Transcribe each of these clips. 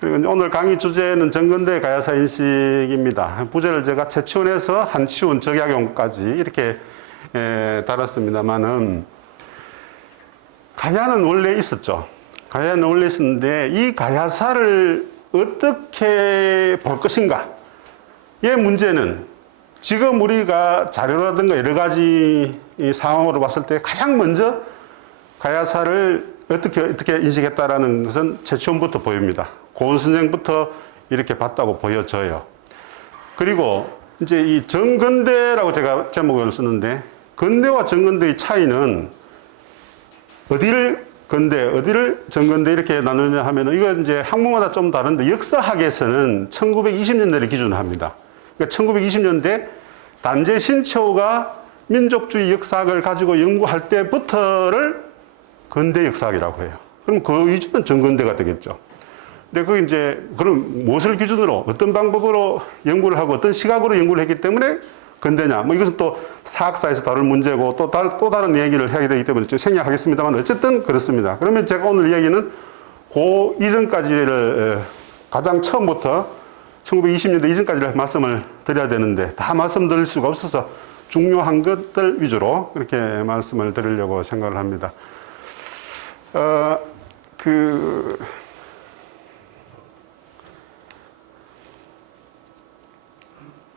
그리고 오늘 강의 주제는 정근대 가야사 인식입니다. 부제를 제가 최치원에서 한치원 적약용까지 이렇게 달았습니다만은 가야는 원래 있었죠. 가야는 원래 있었는데 이 가야사를 어떻게 볼 것인가의 문제는 지금 우리가 자료라든가 여러 가지 상황으로 봤을 때 가장 먼저 가야사를 어떻게 인식했다라는 것은 최치원부터 보입니다. 고은 선생부터 이렇게 봤다고 보여져요. 그리고 이제 이 정근대라고 제가 제목을 썼는데 근대와 정근대의 차이는 어디를 근대, 어디를 정근대 이렇게 나누냐 하면은 이건 이제 학문마다 좀 다른데 역사학에서는 1920년대를 기준으로 합니다. 그러니까 1920년대 단재 신채호가 민족주의 역사학을 가지고 연구할 때부터를 근대 역사학이라고 해요. 그럼 그 이전은 정근대가 되겠죠. 근데 그 이제 그럼 무엇을 기준으로 어떤 방법으로 연구를 하고 어떤 시각으로 연구를 했기 때문에 근대냐? 뭐 이것은 또 사학사에서 다룰 문제고 또 다른 이야기를 하게 되기 때문에 좀 생략하겠습니다만 어쨌든 그렇습니다. 그러면 제가 오늘 이야기는 그 이전까지를 가장 처음부터 1920년대 이전까지를 말씀을 드려야 되는데 다 말씀드릴 수가 없어서 중요한 것들 위주로 이렇게 말씀을 드리려고 생각을 합니다.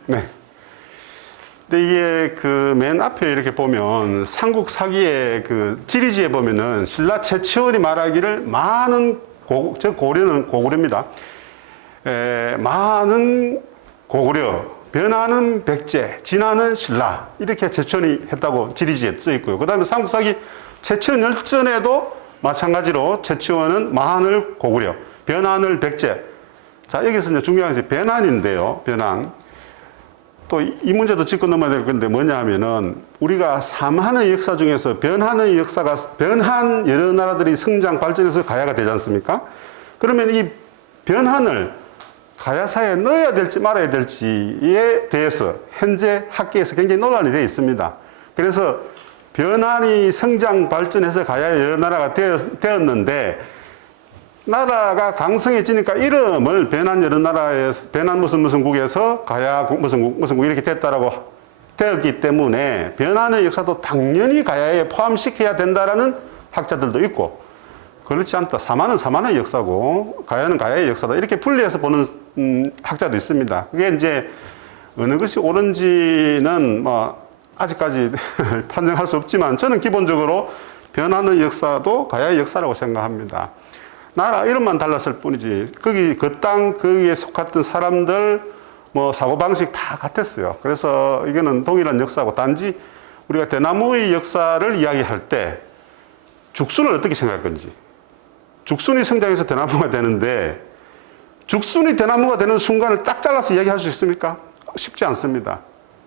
네. 근데 이게 그 맨 앞에 이렇게 보면 삼국사기의 그 지리지에 보면은 신라 최치원이 말하기를 많은 저 고려는 고구려입니다. 많은 고구려, 변하는 백제, 진하는 신라 이렇게 최치원이 했다고 지리지에 써 있고요. 그다음에 삼국사기 최치원 열전에도 마찬가지로 최치원은 만을 고구려, 변한을 백제. 자 여기서 이제 중요한 것이 변한인데요. 변한. 또 이 문제도 짚고 넘어야 될 건데 뭐냐 하면은 우리가 삼한의 역사 중에서 변한의 역사가 변한 여러 나라들이 성장 발전해서 가야가 되지 않습니까? 그러면 이 변한을 가야사에 넣어야 될지 말아야 될지에 대해서 현재 학계에서 굉장히 논란이 되어 있습니다. 그래서 변한이 성장 발전해서 가야의 여러 나라가 되었는데 나라가 강성해지니까 이름을 변한 여러 나라에서 변한 무슨 국에서 가야 무슨 국 이렇게 됐다라고 되었기 때문에 변한의 역사도 당연히 가야에 포함시켜야 된다라는 학자들도 있고 그렇지 않다. 사만은 사만의 역사고 가야는 가야의 역사다. 이렇게 분리해서 보는 학자도 있습니다. 그게 이제 어느 것이 옳은지는 뭐 아직까지 판정할 수 없지만 저는 기본적으로 변하는 역사도 가야의 역사라고 생각합니다. 나라 이름만 달랐을 뿐이지 거기 그 땅 거기에 속했던 사람들 뭐 사고방식 다 같았어요. 그래서 이거는 동일한 역사고 단지 우리가 대나무의 역사를 이야기할 때 죽순을 어떻게 생각할 건지 죽순이 성장해서 대나무가 되는데 죽순이 대나무가 되는 순간을 딱 잘라서 이야기할 수 있습니까? 쉽지 않습니다.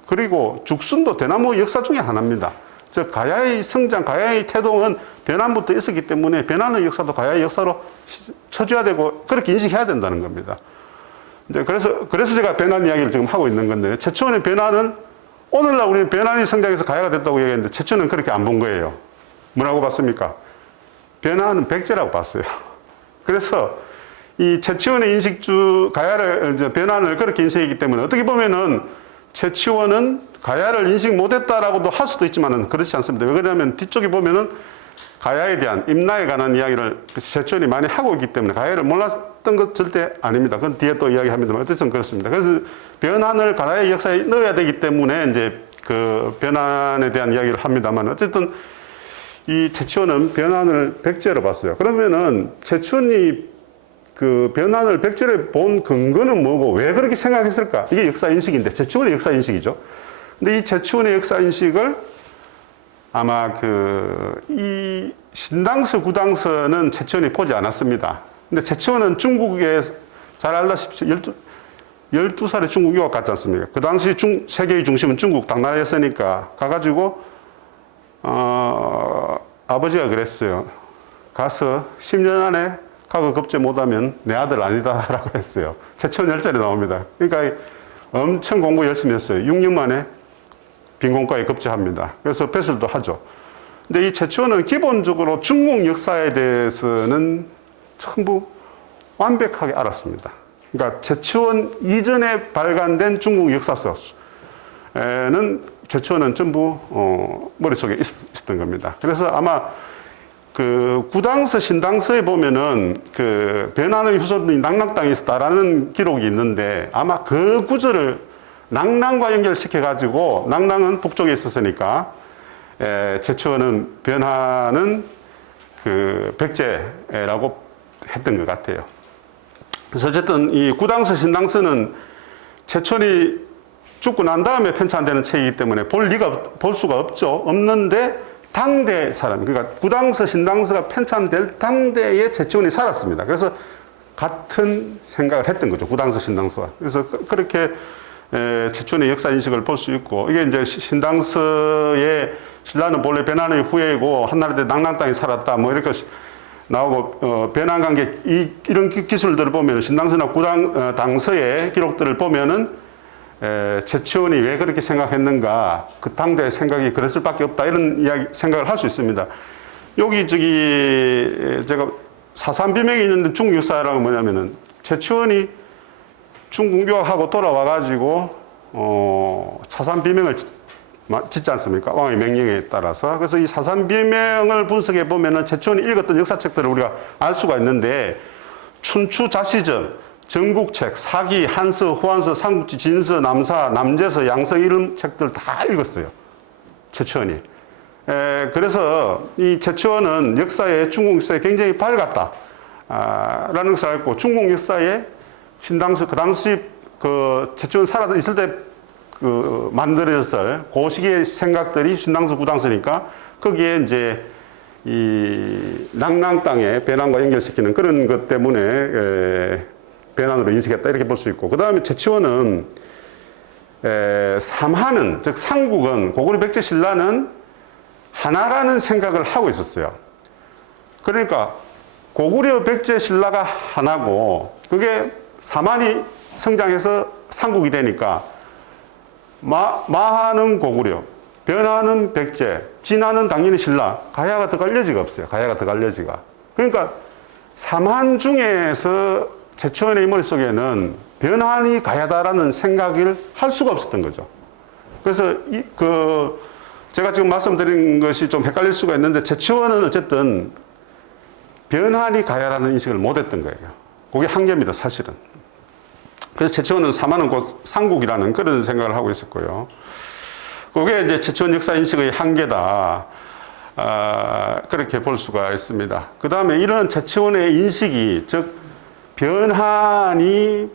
그리고 죽순도 대나무 역사 중에 하나입니다. 즉 가야의 성장, 가야의 태동은 변환부터 있었기 때문에 변환의 역사도 가야의 역사로 쳐줘야 되고 그렇게 인식해야 된다는 겁니다. 이제 그래서 제가 변환 이야기를 지금 하고 있는 건데 최초의 변환은 오늘날 우리는 변환이 성장해서 가야가 됐다고 얘기했는데 최초는 그렇게 안 본 거예요. 뭐라고 봤습니까? 변환은 백제라고 봤어요. 그래서 이 최치원의 인식주 가야를 이제 변환을 그렇게 인식했기 때문에 어떻게 보면은 최치원은 가야를 인식 못했다라고도 할 수도 있지만은 그렇지 않습니다. 왜 그러냐면 뒤쪽에 보면은 가야에 대한 임나에 관한 이야기를 최치원이 많이 하고 있기 때문에 가야를 몰랐던 것 절대 아닙니다. 그건 뒤에 또 이야기합니다만 어쨌든 그렇습니다. 그래서 변환을 가야의 역사에 넣어야 되기 때문에 이제 그 변환에 대한 이야기를 합니다만 어쨌든 이 최치원은 변환을 백제로 봤어요. 그러면은 최치원이 그 변환을 백제로 본 근거는 뭐고 왜 그렇게 생각했을까? 이게 역사인식인데 최치원의 역사인식이죠. 근데 이 최치원의 역사인식을 아마 이 신당서, 구당서는 최치원이 보지 않았습니다. 근데 최치원은 중국에 잘 알다시피 12살에 중국 유학 갔지 않습니까? 그 당시 세계의 중심은 중국 당나라였으니까 가가지고 아버지가 그랬어요. 가서 10년 안에 과거 급제 못하면 내 아들 아니다라고 했어요. 최치원 열전에 나옵니다. 그러니까 엄청 공부 열심히 했어요. 6년 만에 빈곤과에 급제합니다. 그래서 배설도 하죠. 근데 이 최치원은 기본적으로 중국 역사에 대해서는 전부 완벽하게 알았습니다. 그러니까 최치원 이전에 발간된 중국 역사서에는 최치원은 전부 머릿속에 있었던 겁니다. 그래서 아마 그 구당서, 신당서에 보면은 그 변하는 후손이 낙랑땅에 있었다라는 기록이 있는데 아마 그 구절을 낙랑과 연결시켜가지고 낙랑은 북쪽에 있었으니까 최치원은 변하는 그 백제라고 했던 것 같아요. 그래서 어쨌든 이 구당서, 신당서는 최치원이 죽고 난 다음에 편찬되는 책이기 때문에 볼 수가 없죠. 없는데 당대 사람, 그러니까 구당서, 신당서가 편찬될 당대에 최치원이 살았습니다. 그래서 같은 생각을 했던 거죠. 구당서, 신당서와. 그래서 그렇게 최치원의 역사 인식을 볼 수 있고, 이게 이제 신당서에 신라는 본래 변한의 후예이고 한나라 때 낙랑 땅에 살았다 뭐 이렇게 나오고 변한 관계 이런 기술들을 보면 신당서나 당서의 기록들을 보면은 최치원이 왜 그렇게 생각했는가, 그 당대의 생각이 그랬을 밖에 없다 이런 이야기 생각을 할 수 있습니다. 여기 제가 사삼비명이 있는데 중국 역사라고 뭐냐면은 최치원이 중국 유학하고 돌아와 가지고 사삼비명을 짓지 않습니까? 왕의 명령에 따라서. 그래서 이 사삼비명을 분석해 보면은 최치원이 읽었던 역사책들을 우리가 알 수가 있는데 춘추자시전, 전국책, 사기, 한서, 후한서, 삼국지, 진서, 남사, 남제서, 양서 이런 책들 다 읽었어요. 최치원이. 그래서 이 최치원은 중국 역사에 굉장히 밝았다. 라는 것을 알고 중국 역사에 신당서, 그 당시 최치원 살아 있을 때 만들어졌을 그 시기의 생각들이 신당서, 구당서니까 거기에 이제 이 낙랑 땅의 변환과 연결시키는 그런 것 때문에 변환으로 인식했다 이렇게 볼 수 있고, 그 다음에 최치원은 삼하는, 즉 삼국은, 고구려 백제 신라는 하나라는 생각을 하고 있었어요. 그러니까 고구려 백제 신라가 하나고 그게 삼한이 성장해서 삼국이 되니까 마하는 고구려, 변하는 백제, 진하는 당연히 신라, 가야가 들어갈 여지가 없어요. 가야가 들어갈 여지가. 그러니까 삼한 중에서 최치원의 머릿속에는 변한이 가야다라는 생각을 할 수가 없었던 거죠. 그래서 제가 지금 말씀드린 것이 좀 헷갈릴 수가 있는데 최치원은 어쨌든 변한이 가야라는 인식을 못했던 거예요. 그게 한계입니다, 사실은. 그래서 최치원은 삼하는 곧 삼국이라는 그런 생각을 하고 있었고요. 그게 이제 최치원 역사 인식의 한계다. 그렇게 볼 수가 있습니다. 그 다음에 이런 최치원의 인식이, 즉, 변한이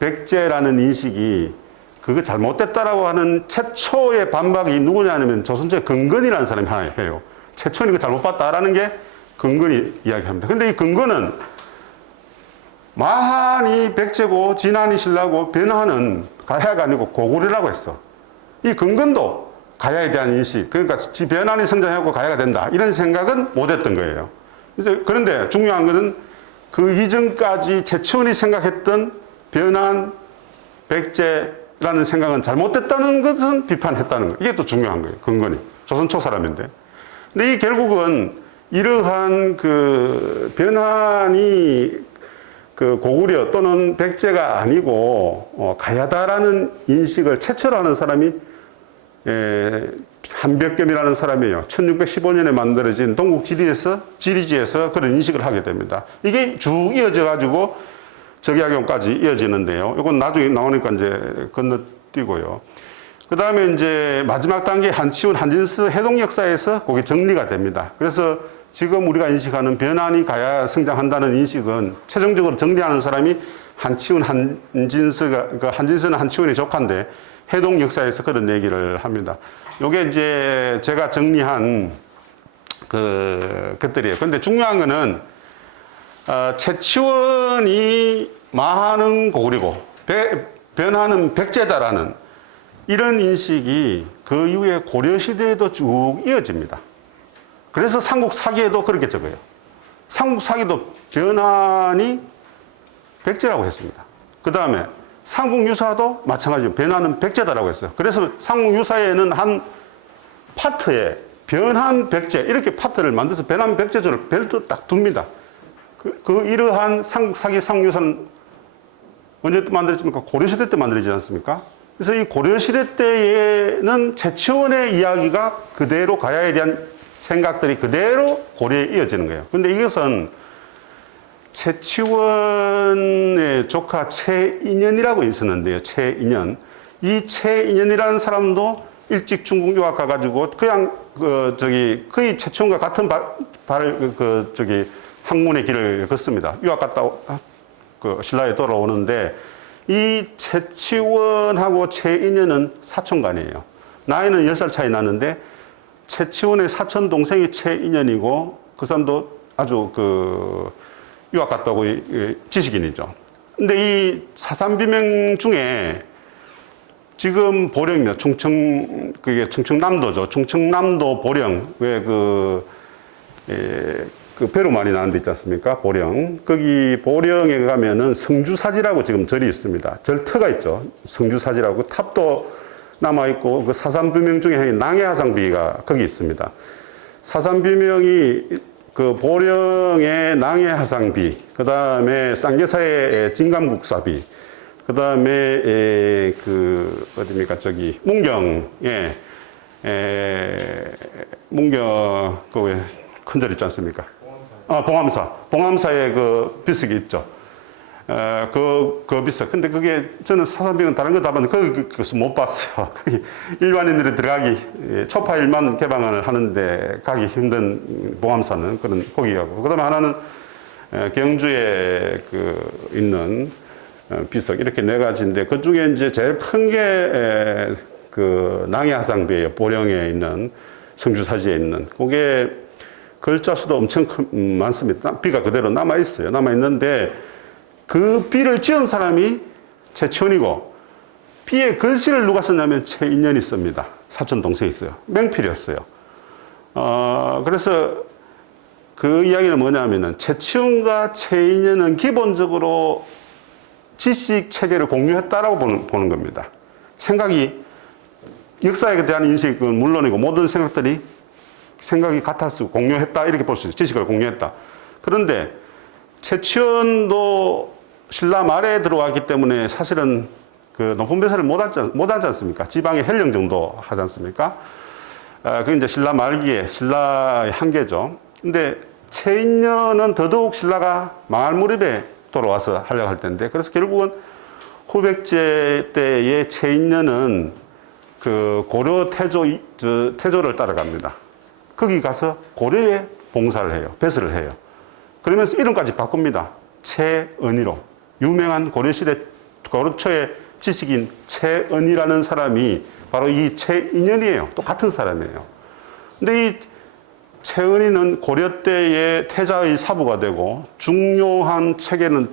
백제라는 인식이 그거 잘못됐다라고 하는 최초의 반박이 누구냐면 조선조의 근건이라는 사람이 하나 해요. 최치원이 그거 잘못 봤다라는 게 근건이 이야기합니다. 근데 이 근건은 마한이 백제고 진한이 신라고 변한은 가야가 아니고 고구려라고 했어. 이 근건도 가야에 대한 인식, 그러니까 변한이 성장하고 가야가 된다 이런 생각은 못했던 거예요. 그런데 중요한 것은 그 이전까지 최치원이 생각했던 변한 백제라는 생각은 잘못됐다는 것은 비판했다는 거예요. 이게 또 중요한 거예요. 근건이 조선초 사람인데. 근데 이 결국은 이러한 그 변한이 그 고구려 또는 백제가 아니고 가야다라는 인식을 최초로 하는 사람이 한벽겸이라는 사람이에요. 1615년에 만들어진 동국지리지에서 그런 인식을 하게 됩니다. 이게 쭉 이어져 가지고 적야경까지 이어지는데요. 이건 나중에 나오니까 이제 건너뛰고요. 그 다음에 이제 마지막 단계 한치훈, 한진서 해동 역사에서 그게 정리가 됩니다. 그래서 지금 우리가 인식하는 변한이 가야 성장한다는 인식은 최종적으로 정리하는 사람이 한치훈, 한진서가, 한진서는 한치훈의 조카인데 해동 역사에서 그런 얘기를 합니다. 요게 이제 제가 정리한 것들이에요. 근데 중요한 거는, 최치원이 마하는 고구려고, 변하는 백제다라는 이런 인식이 그 이후에 고려시대에도 쭉 이어집니다. 그래서 삼국사기에도 그렇게 적어요. 삼국사기도 변한이 백제라고 했습니다. 그 다음에 삼국유사도 마찬가지로 변한은 백제다라고 했어요. 그래서 삼국유사에는 한 파트에 변한 백제 이렇게 파트를 만들어서 변한 백제조를 별도 딱 둡니다. 이러한 사기 상유사는 언제 만들어집니까? 고려시대 때 만들어지지 않습니까? 그래서 이 고려시대 때에는 최치원의 이야기가 그대로 가야에 대한 생각들이 그대로 고려에 이어지는 거예요. 근데 이것은 최치원의 조카 최인현이라고 있었는데요. 최인현. 이 최인현이라는 사람도 일찍 중국 유학 가가지고 그냥 거의 최치원과 같은 학문의 길을 걷습니다. 유학 갔다 신라에 돌아오는데 이 최치원하고 최인현은 사촌간이에요. 나이는 10살 차이 나는데 최치원의 사촌 동생이 최인현이고 그 사람도 아주 유학 갔다 오고 지식인이죠. 근데 이 사삼비명 중에 지금 보령입니다. 그게 충청남도죠. 충청남도 보령. 왜 그 배로 많이 나는 데 있지 않습니까? 보령. 거기 보령에 가면은 성주사지라고 지금 절이 있습니다. 절터가 있죠. 성주사지라고 탑도 남아있고 그 사삼비명 중에 낭해하상비가 거기 있습니다. 사삼비명이 그 보령의 낭해하상비, 그 다음에 쌍계사의 진감국사비, 그 다음에 어디입니까? 문경에 문경 큰 절 있지 않습니까? 봉암사에 그 비석이 있죠. 그 비석. 근데 그게 저는 사삼비는 다른 거 다 봤는데 그것은 못 봤어요. 거기 일반인들이 들어가기 초파일만 개방을 하는데 가기 힘든 봉암사는 그런 거기하고. 그다음에 하나는 경주에 있는 비석 이렇게 네 가지인데 그 중에 이제 제일 큰 게 낭해하상비예요. 보령에 있는 성주사지에 있는 그게 글자 수도 엄청 많습니다. 비가 그대로 남아 있어요. 남아 있는데 그 비를 지은 사람이 최치원이고 비의 글씨를 누가 썼냐면 최인현이 씁니다. 사촌 동생이 있어요. 맹필이었어요. 그래서 그 이야기는 뭐냐면은 최치원과 최인현은 기본적으로 지식 체계를 공유했다라고 보는 겁니다. 역사에 대한 인식은 물론이고 모든 생각이 같았고 공유했다 이렇게 볼 수 있어요. 지식을 공유했다. 그런데 최치원도 신라 말에 들어왔기 때문에 사실은 그 높은 벼슬을 못 하지 않습니까? 지방의 헬령 정도 하지 않습니까? 그게 이제 신라 말기에 신라의 한계죠. 근데 최인현은 더더욱 신라가 망할 무렵에 돌아와서 하려고 할 텐데 그래서 결국은 후백제 때의 최인현은 그 고려 태조를 따라갑니다. 거기 가서 고려에 봉사를 해요. 배설을 해요. 그러면서 이름까지 바꿉니다. 최은희로. 유명한 고려시대 고려초의 지식인 최은희라는 사람이 바로 이 최인현이에요. 또 같은 사람이에요. 근데 이 최은희는 고려 때의 태자의 사부가 되고 중요한 체계는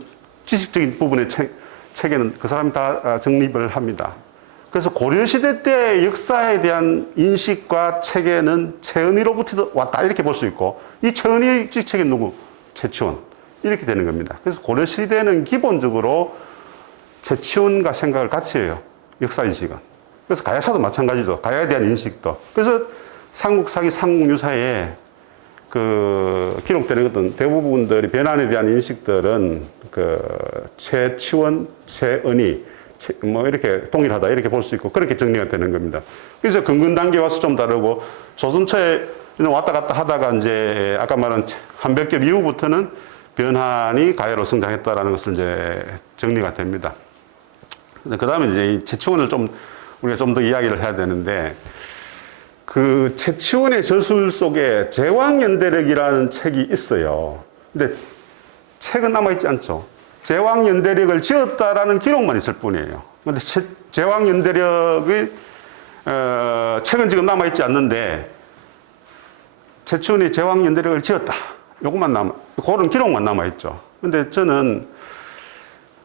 지식적인 부분의 체계는 그 사람이 다 정립을 합니다. 그래서 고려시대 때 역사에 대한 인식과 체계는 최은희로부터 왔다 이렇게 볼 수 있고 이 최은희의 지식체계는 누구? 최치원. 이렇게 되는 겁니다. 그래서 고려시대는 기본적으로 최치원과 생각을 같이 해요. 역사인식은. 그래서 가야사도 마찬가지죠. 가야에 대한 인식도. 그래서 삼국사기, 삼국유사에 기록되는 것은 대부분들이 변환에 대한 인식들은 최치원, 최은희, 이렇게 동일하다 이렇게 볼 수 있고 그렇게 정리가 되는 겁니다. 그래서 근근 단계 와서 좀 다르고 조선초에 왔다 갔다 하다가 이제 아까 말한 한백겹 이후부터는 변환이 가야로 성장했다라는 것을 이제 정리가 됩니다. 그 다음에 이제 이 최치원을 우리가 좀 더 이야기를 해야 되는데 그 최치원의 저술 속에 제왕연대력이라는 책이 있어요. 근데 책은 남아있지 않죠. 제왕연대력을 지었다라는 기록만 있을 뿐이에요. 근데 제왕연대력의 책은 지금 남아있지 않는데 최치원이 제왕연대력을 지었다. 그런 기록만 남아있죠. 근데 저는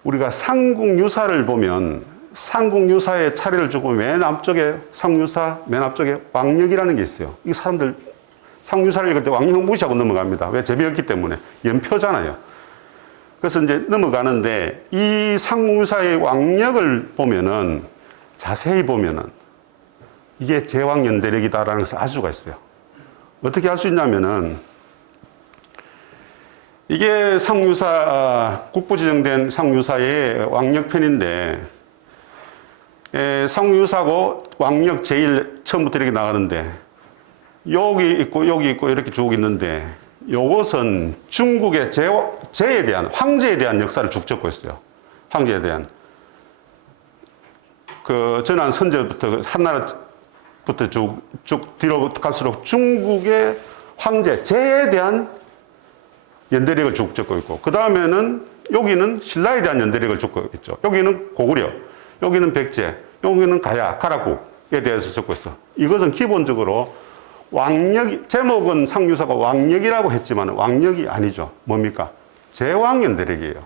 우리가 삼국유사를 보면 삼국유사의 차례를 주고 맨 앞쪽에 삼국유사 맨 앞쪽에 왕력이라는 게 있어요. 이 사람들 삼국유사를 읽을 때 왕력 무시하고 넘어갑니다. 왜? 재미없기 때문에. 연표잖아요. 그래서 이제 넘어가는데 이 삼국유사의 왕력을 보면은 자세히 보면은 이게 제왕연대력이다라는 것을 알 수가 있어요. 어떻게 알 수 있냐면은 이게 상유사, 국부 지정된 상유사의 왕력편인데, 상유사고 왕력 제일 처음부터 이렇게 나가는데, 여기 있고 이렇게 쭉 있는데, 요것은 중국의 제에 대한, 황제에 대한 역사를 쭉 적고 있어요. 황제에 대한. 그 전한 선제부터 한나라부터 쭉 뒤로 갈수록 중국의 황제, 제에 대한 연대력을 쭉 적고 있고, 그 다음에는 여기는 신라에 대한 연대력을 적고 있죠. 여기는 고구려, 여기는 백제, 여기는 가야, 가락국에 대해서 적고 있어. 이것은 기본적으로 왕력, 제목은 상유사가 왕력이라고 했지만 왕력이 아니죠. 뭡니까? 제왕 연대력이에요.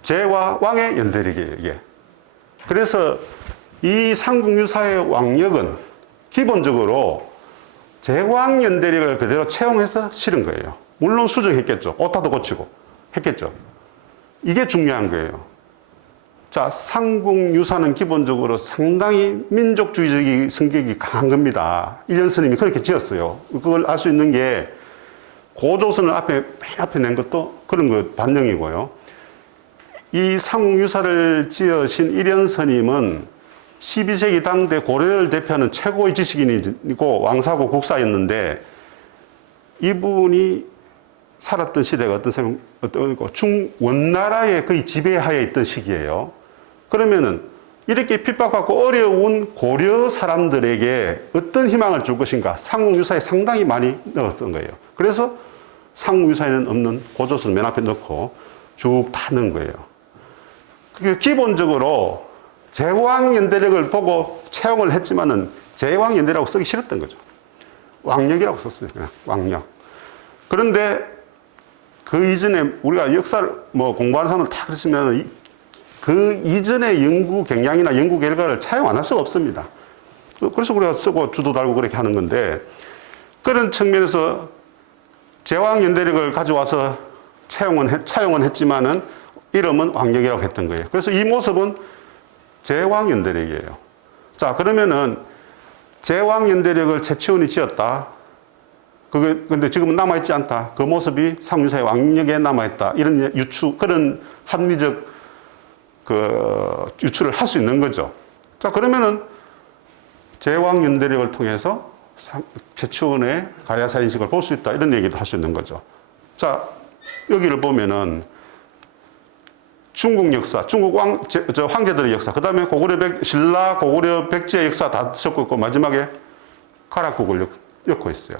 제와 왕의 연대력이에요, 이게. 그래서 이 상국유사의 왕력은 기본적으로 제왕 연대력을 그대로 채용해서 실은 거예요. 물론 수정했겠죠. 오타도 고치고 했겠죠. 이게 중요한 거예요. 자, 상국유사는 기본적으로 상당히 민족주의적인 성격이 강한 겁니다. 일련 스님이 그렇게 지었어요. 그걸 알 수 있는 게 고조선을 맨 앞에 낸 것도 그런 거 반영이고요. 이 상국유사를 지으신 일현 스님은 12세기 당대 고려를 대표하는 최고의 지식인이고 왕사고 국사였는데, 이분이 살았던 시대가 어떤 원나라의 거의 지배하에 있던 시기예요. 그러면은 이렇게 핍박받고 어려운 고려 사람들에게 어떤 희망을 줄 것인가, 상국유사에 상당히 많이 넣었던 거예요. 그래서 상국유사에는 없는 고조선 맨 앞에 넣고 쭉 파는 거예요. 기본적으로 제왕 연대력을 보고 채용을 했지만은 제왕 연대라고 쓰기 싫었던 거죠. 왕력이라고 썼어요. 그냥 왕력. 그런데 그 이전에 우리가 역사를 공부하는 사람은 다 그렇지만 그 이전의 연구 경향이나 연구 결과를 차용 안 할 수가 없습니다. 그래서 우리가 쓰고 주도 달고 그렇게 하는 건데, 그런 측면에서 제왕 연대력을 가져와서 차용은 했지만은 이름은 왕력이라고 했던 거예요. 그래서 이 모습은 제왕 연대력이에요. 자, 그러면은 제왕 연대력을 최치원이 지었다. 근데 지금은 남아있지 않다. 그 모습이 상유사의 왕력에 남아있다. 이런 그런 합리적 유추를 할 수 있는 거죠. 자, 그러면은 제왕 연대력을 통해서 최치원의 가야사 인식을 볼 수 있다. 이런 얘기도 할 수 있는 거죠. 자, 여기를 보면은 중국 역사, 중국 황제들의 역사, 그 다음에 신라, 고구려, 백제 역사 다 적고 있고, 마지막에 가락국을 엮고 있어요.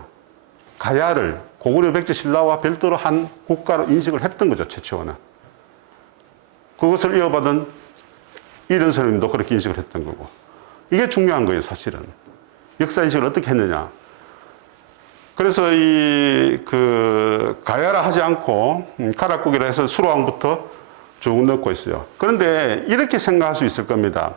가야를 고구려, 백제, 신라와 별도로 한 국가로 인식을 했던 거죠, 최초는. 그것을 이어받은 이런 스님도 그렇게 인식을 했던 거고. 이게 중요한 거예요, 사실은. 역사 인식을 어떻게 했느냐. 그래서 가야라 하지 않고 가락국이라 해서 수로왕부터 쭉 넣고 있어요. 그런데 이렇게 생각할 수 있을 겁니다.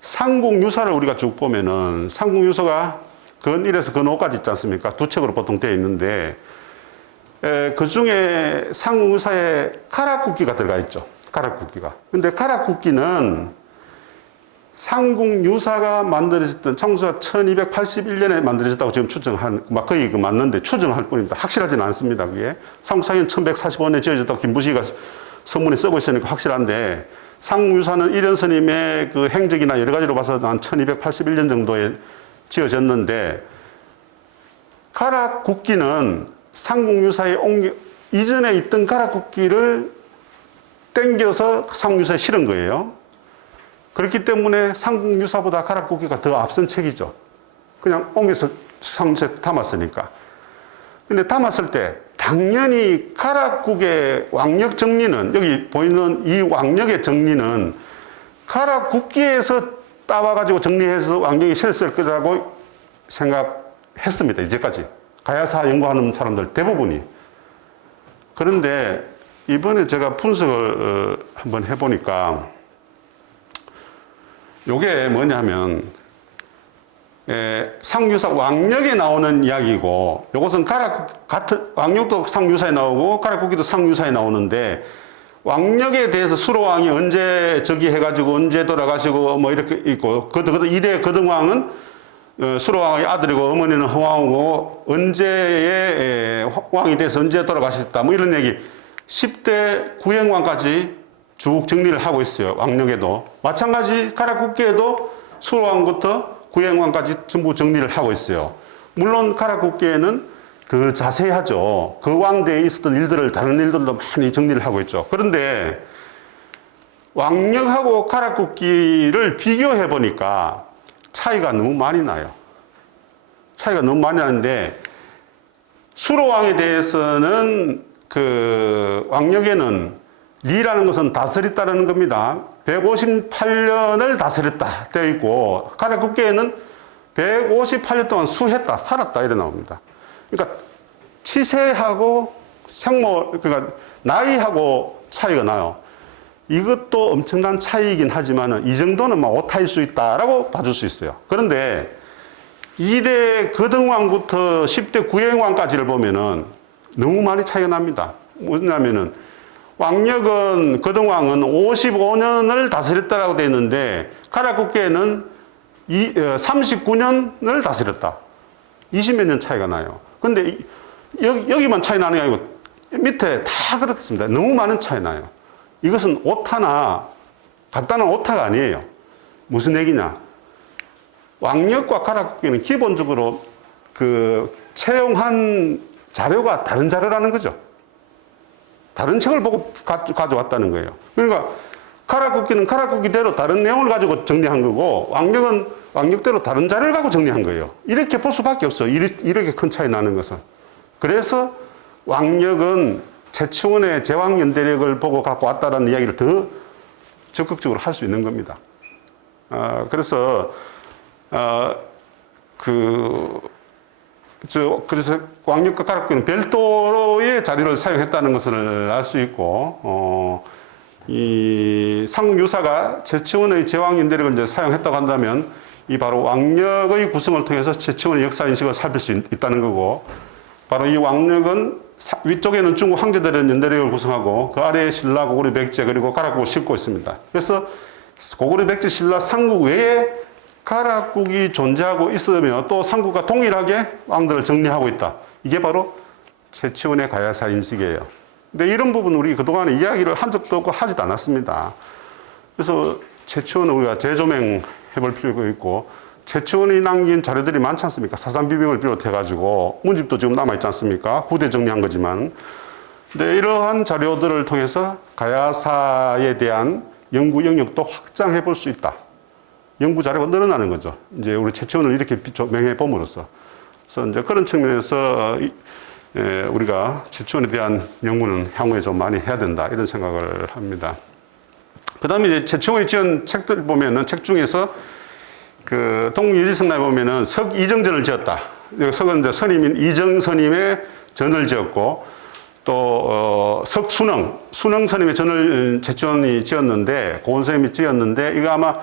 상국유사를 우리가 쭉 보면은 상국유사가 근1에서 근5까지 있지 않습니까? 두 책으로 보통 되어 있는데, 그 중에 상국유사에 가락국기가 들어가 있죠. 가락국기가. 근데 가락국기는 상국유사가 만들어졌던 청소가 1281년에 만들어졌다고 지금 거의 맞는데 추정할 뿐입니다. 확실하지는 않습니다. 그게. 상국사기는 1145년에 지어졌다고 김부시가 선문에 쓰고 있으니까 확실한데, 상국유사는 일현 스님의 그 행적이나 여러 가지로 봐서 한 1281년 정도에 지어졌는데, 가락국기는 상국유사에 이전에 있던 가락국기를 땡겨서 상국유사에 실은 거예요. 그렇기 때문에 상국유사보다 가락국기가 더 앞선 책이죠. 그냥 옮겨서 상국유사에 담았으니까. 근데 담았을 때 당연히 가락국의 왕력 정리는, 여기 보이는 이 왕력의 정리는 가락국기에서 따와가지고 정리해서 왕력이 실었을 거라고 생각했습니다. 이제까지. 가야사 연구하는 사람들 대부분이. 그런데 이번에 제가 분석을 한번 해보니까 요게 뭐냐면, 상유사 왕력에 나오는 이야기고, 요것은 왕력도 상유사에 나오고 가락국기도 상유사에 나오는데, 왕력에 대해서 수로왕이 언제 저기 해가지고 언제 돌아가시고 뭐 이렇게 있고, 이래 거등왕은 수로왕의 아들이고 어머니는 허왕이고 언제에 왕이 돼서 언제 돌아가셨다 뭐 이런 얘기 10대 구행왕까지 쭉 정리를 하고 있어요. 왕력에도. 마찬가지 가락국기에도 수로왕부터 구행왕까지 전부 정리를 하고 있어요. 물론 가락국기에는 더 자세하죠. 그 왕대에 있었던 일들을 다른 일들도 많이 정리를 하고 있죠. 그런데 왕력하고 가락국기를 비교해 보니까 차이가 너무 많이 나요. 차이가 너무 많이 나는데 수로왕에 대해서는 그 왕력에는 리라는 것은 다스렸다는 겁니다. 158년을 다스렸다 되어 있고 가락국기에는 158년 동안 수했다, 살았다 이래 나옵니다. 그러니까 치세하고 생모, 그러니까 나이하고 차이가 나요. 이것도 엄청난 차이이긴 하지만 이 정도는 막 오타일 수 있다라고 봐줄 수 있어요. 그런데 2대 거등왕부터 10대 구행왕까지를 보면은 너무 많이 차이가 납니다. 뭐냐면은 왕력은 거등왕은 55년을 다스렸다라고 되어 있는데 가락국기에는 39년을 다스렸다. 20몇 년 차이가 나요. 근데 여기만 차이 나는 게 아니고 밑에 다 그렇습니다. 너무 많은 차이 나요. 이것은 오타나 간단한 오타가 아니에요. 무슨 얘기냐? 왕력과 가락국기는 기본적으로 그 채용한 자료가 다른 자료라는 거죠. 다른 책을 보고 가져왔다는 거예요. 그러니까 가락국기는 가락국기대로 다른 내용을 가지고 정리한 거고 왕력은 왕력대로 다른 자료를 가지고 정리한 거예요. 이렇게 볼 수밖에 없어요. 이렇게 큰 차이 나는 것은. 그래서 왕력은 최충원의 제왕연대력을 보고 갖고 왔다라는 이야기를 더 적극적으로 할 수 있는 겁니다. 그래서 그래서 왕력과 가락국기는 별도의 자료를 사용했다는 것을 알 수 있고, 이 삼국유사가 최충원의 제왕연대력을 이제 사용했다고 한다면, 이 바로 왕력의 구성을 통해서 최충원의 역사인식을 살필 수 있다는 거고, 바로 이 왕력은 위쪽에는 중국 황제들의 연대력을 구성하고, 그 아래에 신라, 고구려, 백제, 그리고 가락국을 싣고 있습니다. 그래서 고구려, 백제, 신라, 삼국 외에 가락국이 존재하고 있으며 또 삼국과 동일하게 왕들을 정리하고 있다. 이게 바로 최충원의 가야사 인식이에요. 근데 이런 부분 우리 그동안에 이야기를 한 적도 없고 하지도 않았습니다. 그래서 최충원은 우리가 재조명해 볼 필요가 있고 최충원이 남긴 자료들이 많지 않습니까? 사산비병을 비롯해가지고 문집도 지금 남아있지 않습니까? 후대 정리한 거지만. 근데 이러한 자료들을 통해서 가야사에 대한 연구 영역도 확장해 볼 수 있다. 연구 자료가 늘어나는 거죠. 이제 우리 최충원을 이렇게 조명해 봄으로써. 그래서 이제 그런 측면에서 우리가 최충원에 대한 연구는 향후에 좀 많이 해야 된다. 이런 생각을 합니다. 그 다음에 이제 최충원이 지은 책들 보면은 책 중에서 그 동유지성나에 보면은 석이정전을 지었다. 석은 이제 선임인 이정 스님의 전을 지었고 또 석순영, 순영 스님의 전을 최충원이 지었는데 고운 스님이 지었는데 이거 아마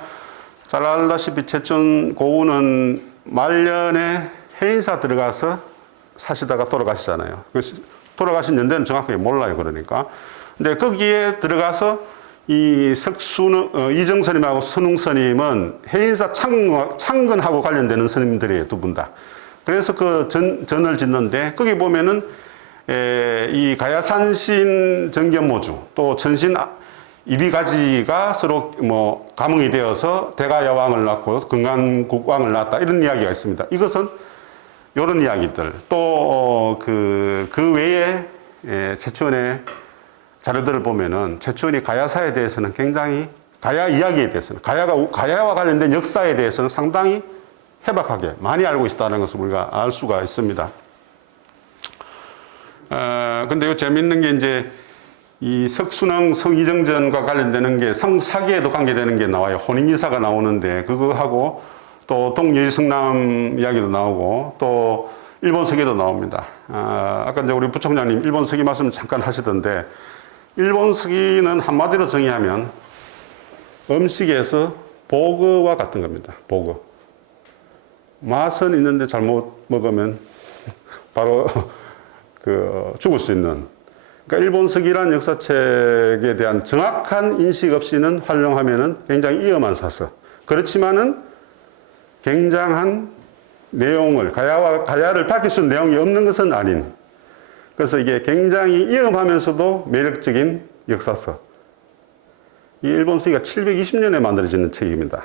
잘 알다시피 최충원 고운은 말년에 해인사 들어가서 사시다가 돌아가시잖아요. 돌아가신 연대는 정확하게 몰라요. 그러니까. 근데 거기에 들어가서 이 이정 스님하고 선웅 스님은 해인사 창건하고 관련되는 스님들이에요. 두 분 다. 그래서 그 전을 짓는데 거기 보면은 이 가야산신 정견모주 또 천신 이비가지가 서로 뭐 감흥이 되어서 대가야왕을 낳고 금강국왕을 낳았다 이런 이야기가 있습니다. 이것은 이런 이야기들 또 그 외에 최충원의 자료들을 보면은 최충원이 가야사에 대해서는 굉장히 가야 이야기에 대해서는 가야와 관련된 역사에 대해서는 상당히 해박하게 많이 알고 있다는 것을 우리가 알 수가 있습니다. 근데 이 재밌는 게 이제 이 석순왕 성이정전과 관련되는 게 사기에도 관계되는 게 나와요. 혼인이사가 나오는데 그거하고 또 동여지성남 이야기도 나오고 또 일본 서기도 나옵니다. 아까 이제 우리 부총장님 일본 서기 말씀 잠깐 하시던데 일본 서기는 한마디로 정의하면 음식에서 보거와 같은 겁니다. 보거. 맛은 있는데 잘못 먹으면 바로 죽을 수 있는. 그러니까 일본 서기란 역사책에 대한 정확한 인식 없이는 활용하면은 굉장히 위험한 사서. 그렇지만은 굉장한 내용을 가야를 밝힐 수 있는 내용이 없는 것은 아닌 그래서 이게 굉장히 위험하면서도 매력적인 역사서. 이 일본 서기가 720년에 만들어지는 책입니다.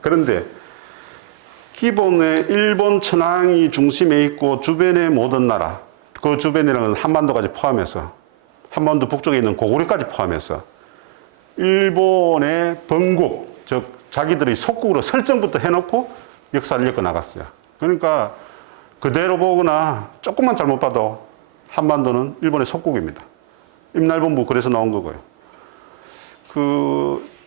그런데 기본에 일본 천황이 중심에 있고 주변의 모든 나라, 그 주변이라는 한반도까지 포함해서, 한반도 북쪽에 있는 고구려까지 포함해서 일본의 본국, 즉 자기들의 속국으로 설정부터 해놓고 역사를 엮어 나갔어요. 그러니까 그대로 보거나 조금만 잘못 봐도 한반도는 일본의 속국입니다. 임날본부 그래서 나온 거고요.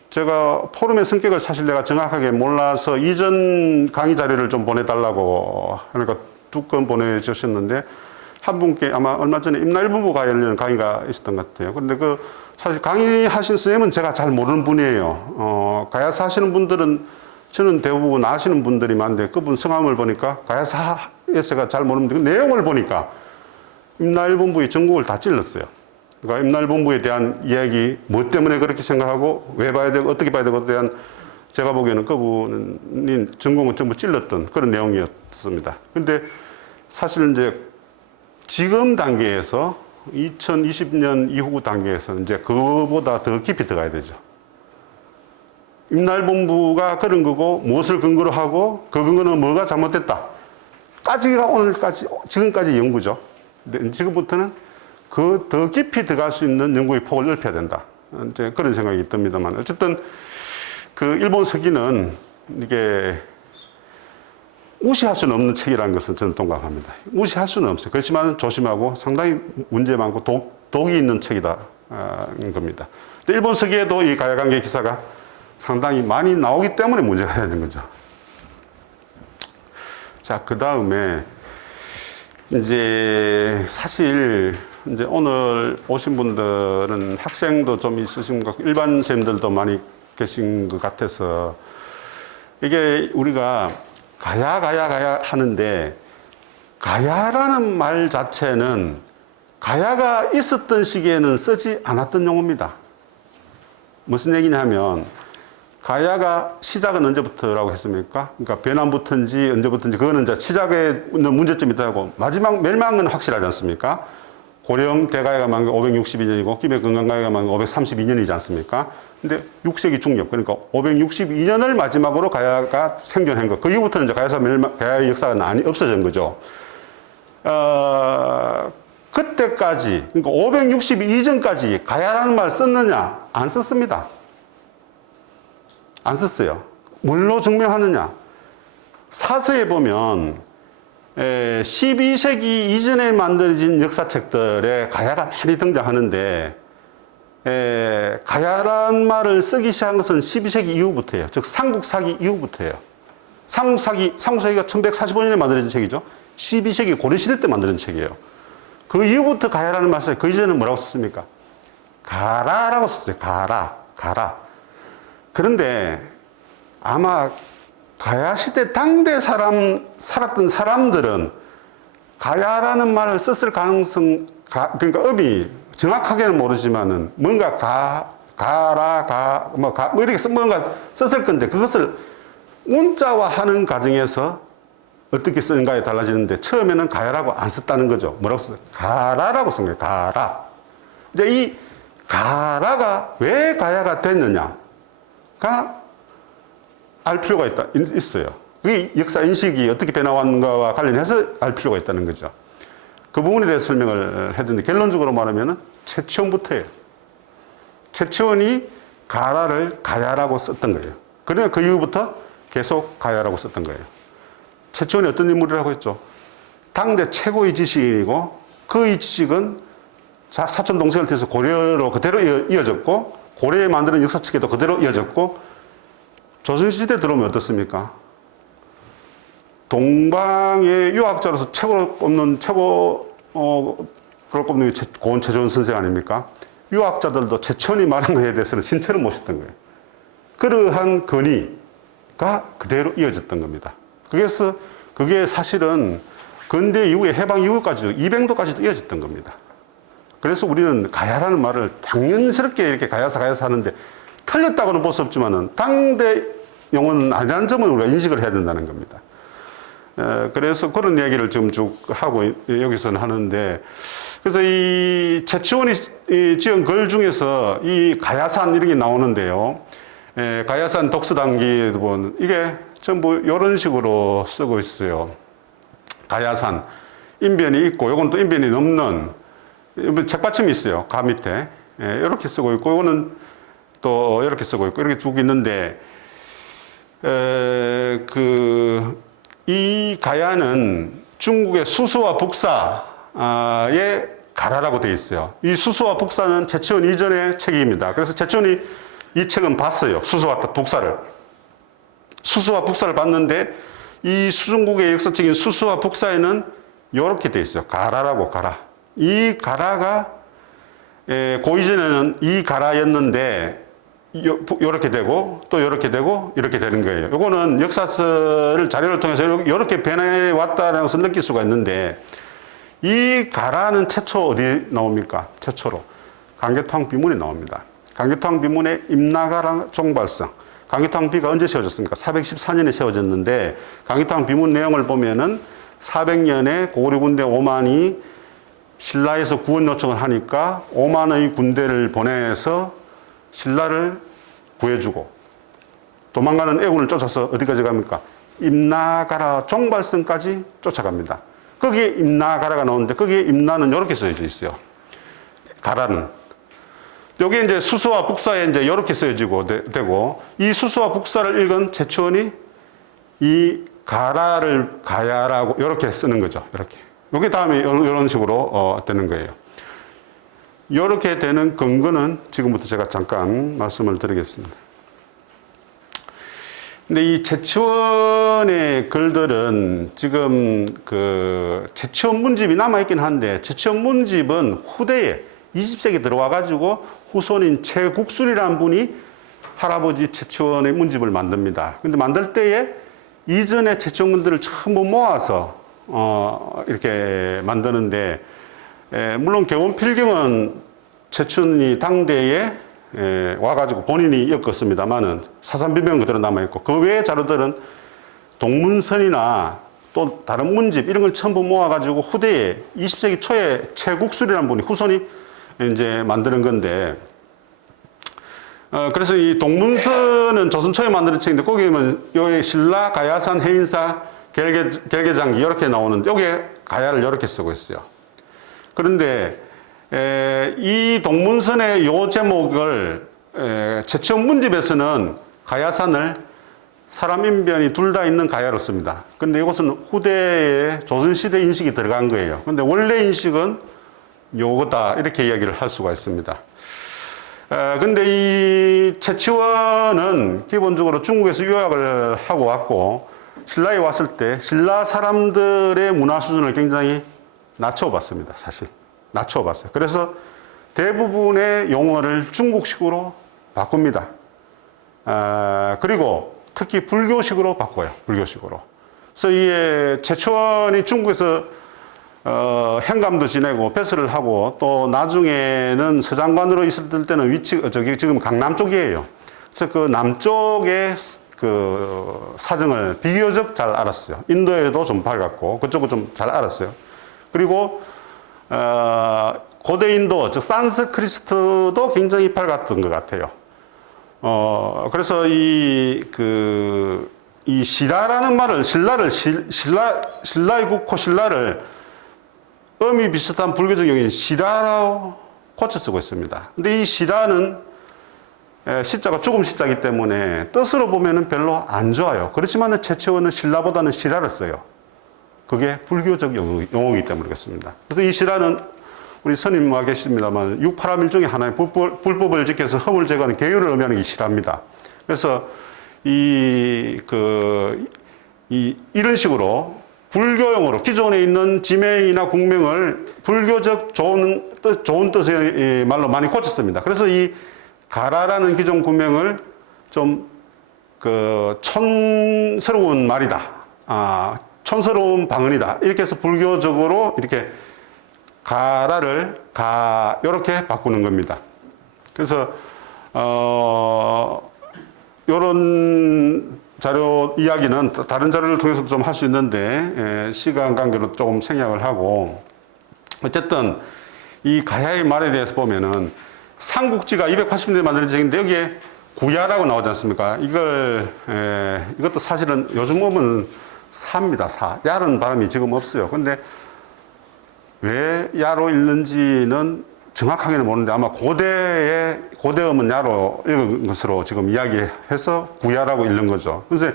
제가 포럼의 성격을 사실 내가 정확하게 몰라서 이전 강의 자료를 좀 보내달라고 하니까 2건 보내주셨는데, 한 분께 아마 얼마 전에 임날본부 관련 강의가 있었던 것 같아요. 그런데 사실 강의하신 선생님은 제가 잘 모르는 분이에요. 가야사 하시는 분들은 저는 대부분 아시는 분들이 많은데, 그분 성함을 보니까 가야사에서가 잘 모르는데 그 내용을 보니까 임날본부의 전국을 다 찔렀어요. 그러니까 임날본부에 대한 이야기, 뭐 때문에 그렇게 생각하고, 왜 봐야 되고, 어떻게 봐야 되고에 대한, 제가 보기에는 그분이 전공은 전부 찔렀던 그런 내용이었습니다. 근데 사실 이제 지금 단계에서 2020년 이후 단계에서 이제 그거보다 더 깊이 들어가야 되죠. 임날본부가 그런 거고, 무엇을 근거로 하고, 그 근거는 뭐가 잘못됐다 까지가 오늘까지, 지금까지 연구죠. 근데 지금부터는 더 깊이 들어갈 수 있는 연구의 폭을 넓혀야 된다. 이제 그런 생각이 듭니다만. 어쨌든, 일본 서기는 이게 무시할 수는 없는 책이라는 것은 저는 동감합니다. 무시할 수는 없어요. 그렇지만 조심하고 상당히 문제 많고 독이 있는 책이다. 겁니다. 일본 서기에도 이 가야관계 기사가 상당히 많이 나오기 때문에 문제가 되는 거죠. 자, 그 다음에 이제 사실 이제 오늘 오신 분들은 학생도 좀 있으신 것 같고 일반 선생님들도 많이 계신 것 같아서 이게 우리가 가야 하는데 가야라는 말 자체는 가야가 있었던 시기에는 쓰지 않았던 용어입니다. 무슨 얘기냐 하면 가야가 시작은 언제부터라고 했습니까? 그러니까 변환부터인지 언제부터인지 그거는 이제 시작에 문제점이 있다고 마지막 멸망은 확실하지 않습니까? 고령 대가야가 만기 562년이고 김해 건강가야가 만기 532년이지 않습니까? 근데 6세기 중엽, 그러니까 562년을 마지막으로 가야가 생존한 거. 그 이후부터는 이제 가야의 역사가 없어진 거죠. 그때까지, 그러니까 562 이전까지 가야라는 말 썼느냐? 안 썼습니다. 안 썼어요. 뭘로 증명하느냐? 사서에 보면 12세기 이전에 만들어진 역사책들에 가야가 많이 등장하는데 가야란 말을 쓰기 시작한 것은 12세기 이후부터예요. 즉 삼국사기 이후부터예요. 삼국사기가 1145년에 만들어진 책이죠. 12세기 고려시대 때 만들어진 책이에요. 그 이후부터 가야라는 말을 써요. 그 이전에는 뭐라고 썼습니까? 가라라고 썼어요. 가라. 그런데 아마 가야시대 당대 살았던 사람들은 가야라는 말을 썼을 가능성, 그러니까 음이 정확하게는 모르지만은 뭔가 이렇게 뭔가 썼을 건데 그것을 문자화 하는 과정에서 어떻게 쓰는가에 달라지는데 처음에는 가야라고 안 썼다는 거죠. 뭐라고 썼어요? 가라라고 쓴 거예요. 가라. 이제 이 가라가 왜 가야가 됐느냐가 알 필요가 있어요. 그게 역사 인식이 어떻게 변화왔는가와 관련해서 알 필요가 있다는 거죠. 그 부분에 대해서 설명을 했는데 결론적으로 말하면 최치원부터예요. 최치원이 가라를 가야라고 썼던 거예요. 그러니까 그 이후부터 계속 가야라고 썼던 거예요. 최치원이 어떤 인물이라고 했죠? 당대 최고의 지식인이고 그 지식은 사촌 동생을 통해서 고려로 그대로 이어졌고 고려에 만드는 역사책에도 그대로 이어졌고 조선시대 들어오면 어떻습니까? 동방의 유학자로서 최고로 꼽는 게 고은 최조원 선생 아닙니까? 유학자들도 최천이 말한 거에 대해서는 신체를 모셨던 거예요. 그러한 권위가 그대로 이어졌던 겁니다. 그래서 그게 사실은 근대 이후에 해방 이후까지도 200도까지도 이어졌던 겁니다. 그래서 우리는 가야라는 말을 당연스럽게 이렇게 가야사 하는데 틀렸다고는 볼 수 없지만은 당대 용어는 아니라는 점을 우리가 인식을 해야 된다는 겁니다. 그래서 그런 얘기를 지금 쭉 하고 여기서는 하는데, 그래서 이 최치원이 지은 글 중에서 이 가야산 이런 게 나오는데요. 가야산 독서단기 보면 이게 전부 이런 식으로 쓰고 있어요. 가야산 인변이 있고, 요건 또 인변이 넘는 책받침이 있어요. 가 밑에 이렇게 쓰고 있고, 요거는 또 이렇게 쓰고 있고, 이렇게 쭉 있는데, 이 가야는 중국의 수수와 북사의 가라라고 되어 있어요. 이 수수와 북사는 최치원 이전의 책입니다. 그래서 최치원이 이 책은 봤어요. 수수와 북사를. 수수와 북사를 봤는데, 이 중국의 역사적인 수수와 북사에는 이렇게 되어 있어요. 가라라고, 가라. 이 가라가, 그 이전에는 이 가라였는데, 요렇게 되고, 또 요렇게 되고, 이렇게 되는 거예요. 요거는 역사서를 자료를 통해서 이렇게 변해 왔다는 것을 느낄 수가 있는데, 이 가라는 최초 어디 나옵니까? 최초로. 강개토항 비문에 나옵니다. 강개토항 비문의 임나가라 종발성. 강개토항 비가 언제 세워졌습니까? 414년에 세워졌는데, 강개토항 비문 내용을 보면은 400년에 고구려 군대 5만이 신라에서 구원 요청을 하니까 5만의 군대를 보내서 신라를 구해주고, 도망가는 애군을 쫓아서 어디까지 갑니까? 임나가라 종발성까지 쫓아갑니다. 거기에 임나가라가 나오는데, 거기에 임나는 이렇게 써져 있어요. 가라는. 여기 이제 수수와 북사에 이제 이렇게 써지고 되고, 이 수수와 북사를 읽은 최치원이 이 가라를 가야라고 이렇게 쓰는 거죠. 이렇게. 여기 다음에 이런 식으로 되는 거예요. 이렇게 되는 근거는 지금부터 제가 잠깐 말씀을 드리겠습니다. 근데 이 최치원의 글들은 지금 최치원 문집이 남아있긴 한데, 최치원 문집은 후대에 20세기 들어와가지고 후손인 최국술이라는 분이 할아버지 최치원의 문집을 만듭니다. 근데 만들 때에 이전의 최치원 글들을 전부 모아서 이렇게 만드는데, 물론 경원필경은 최치원이 당대에 와가지고 본인이 엮었습니다만은 사산비명 그대로 남아있고, 그 외의 자료들은 동문선이나 또 다른 문집 이런 걸 전부 모아가지고 후대에 20세기 초에 최국술이라는 분이 후손이 이제 만드는 건데, 그래서 이 동문선은 조선 초에 만드는 책인데, 거기 보면 여기 신라, 가야산, 해인사, 결계장기 이렇게 나오는데, 여기에 가야를 이렇게 쓰고 있어요. 그런데 이 동문선의 요 제목을 최치원 문집에서는 가야산을 사람 인변이 둘 다 있는 가야로 씁니다. 근데 이것은 후대에 조선시대 인식이 들어간 거예요. 근데 원래 인식은 요거다, 이렇게 이야기를 할 수가 있습니다. 근데 이 최치원은 기본적으로 중국에서 유학을 하고 왔고, 신라에 왔을 때 신라 사람들의 문화 수준을 굉장히 낮춰봤습니다. 사실 낮춰봤어요. 그래서 대부분의 용어를 중국식으로 바꿉니다. 그리고 특히 불교식으로 바꿔요. 불교식으로. 그래서 이 최치원이 중국에서 행감도 지내고 배설을 하고, 또 나중에는 서장관으로 있을 때는 저기 지금 강남 쪽이에요. 그래서 그 남쪽의 사정을 비교적 잘 알았어요. 인도에도 좀 밝았고, 그쪽은 좀 잘 알았어요. 그리고, 고대 인도, 즉, 산스크리트도 굉장히 밝았던 것 같아요. 그래서 이 시라라는 말을, 신라의 국호 신라를 음이 비슷한 불교적 용어인 시라로 고쳐 쓰고 있습니다. 근데 이 시라는 시자가 죽음 시자이기 때문에 뜻으로 보면은 별로 안 좋아요. 그렇지만 최치원은 신라보다는 시라를 써요. 그게 불교적 용어이기 때문에 그렇습니다. 그래서 이 시라는 우리 스님와 계십니다만 6파라밀 중에 하나의 불법을 지켜서 허물 제거하는 계율을 의미하는 이 시라입니다. 그래서 이런 식으로 불교용어로 기존에 있는 지명이나 국명을 불교적 좋은 뜻의 말로 많이 고쳤습니다. 그래서 이 가라라는 기존 국명을 좀 촌스러운 말이다, 촌스러운 방언이다, 이렇게 해서 불교적으로 이렇게 가라를 이렇게 바꾸는 겁니다. 그래서 요런 자료 이야기는 다른 자료를 통해서 좀 할 수 있는데 시간 관계로 조금 생략을 하고 어쨌든 이 가야의 말에 대해서 보면은 삼국지가 280년대에 만들어진 책인데 여기에 구야라고 나오지 않습니까? 이것도 사실은 요즘 보면 사입니다. 사. 야는 발음이 지금 없어요. 근데 왜 야로 읽는지는 정확하게는 모르는데 아마 고대음은 야로 읽은 것으로 지금 이야기해서 구야라고 읽는 거죠. 그래서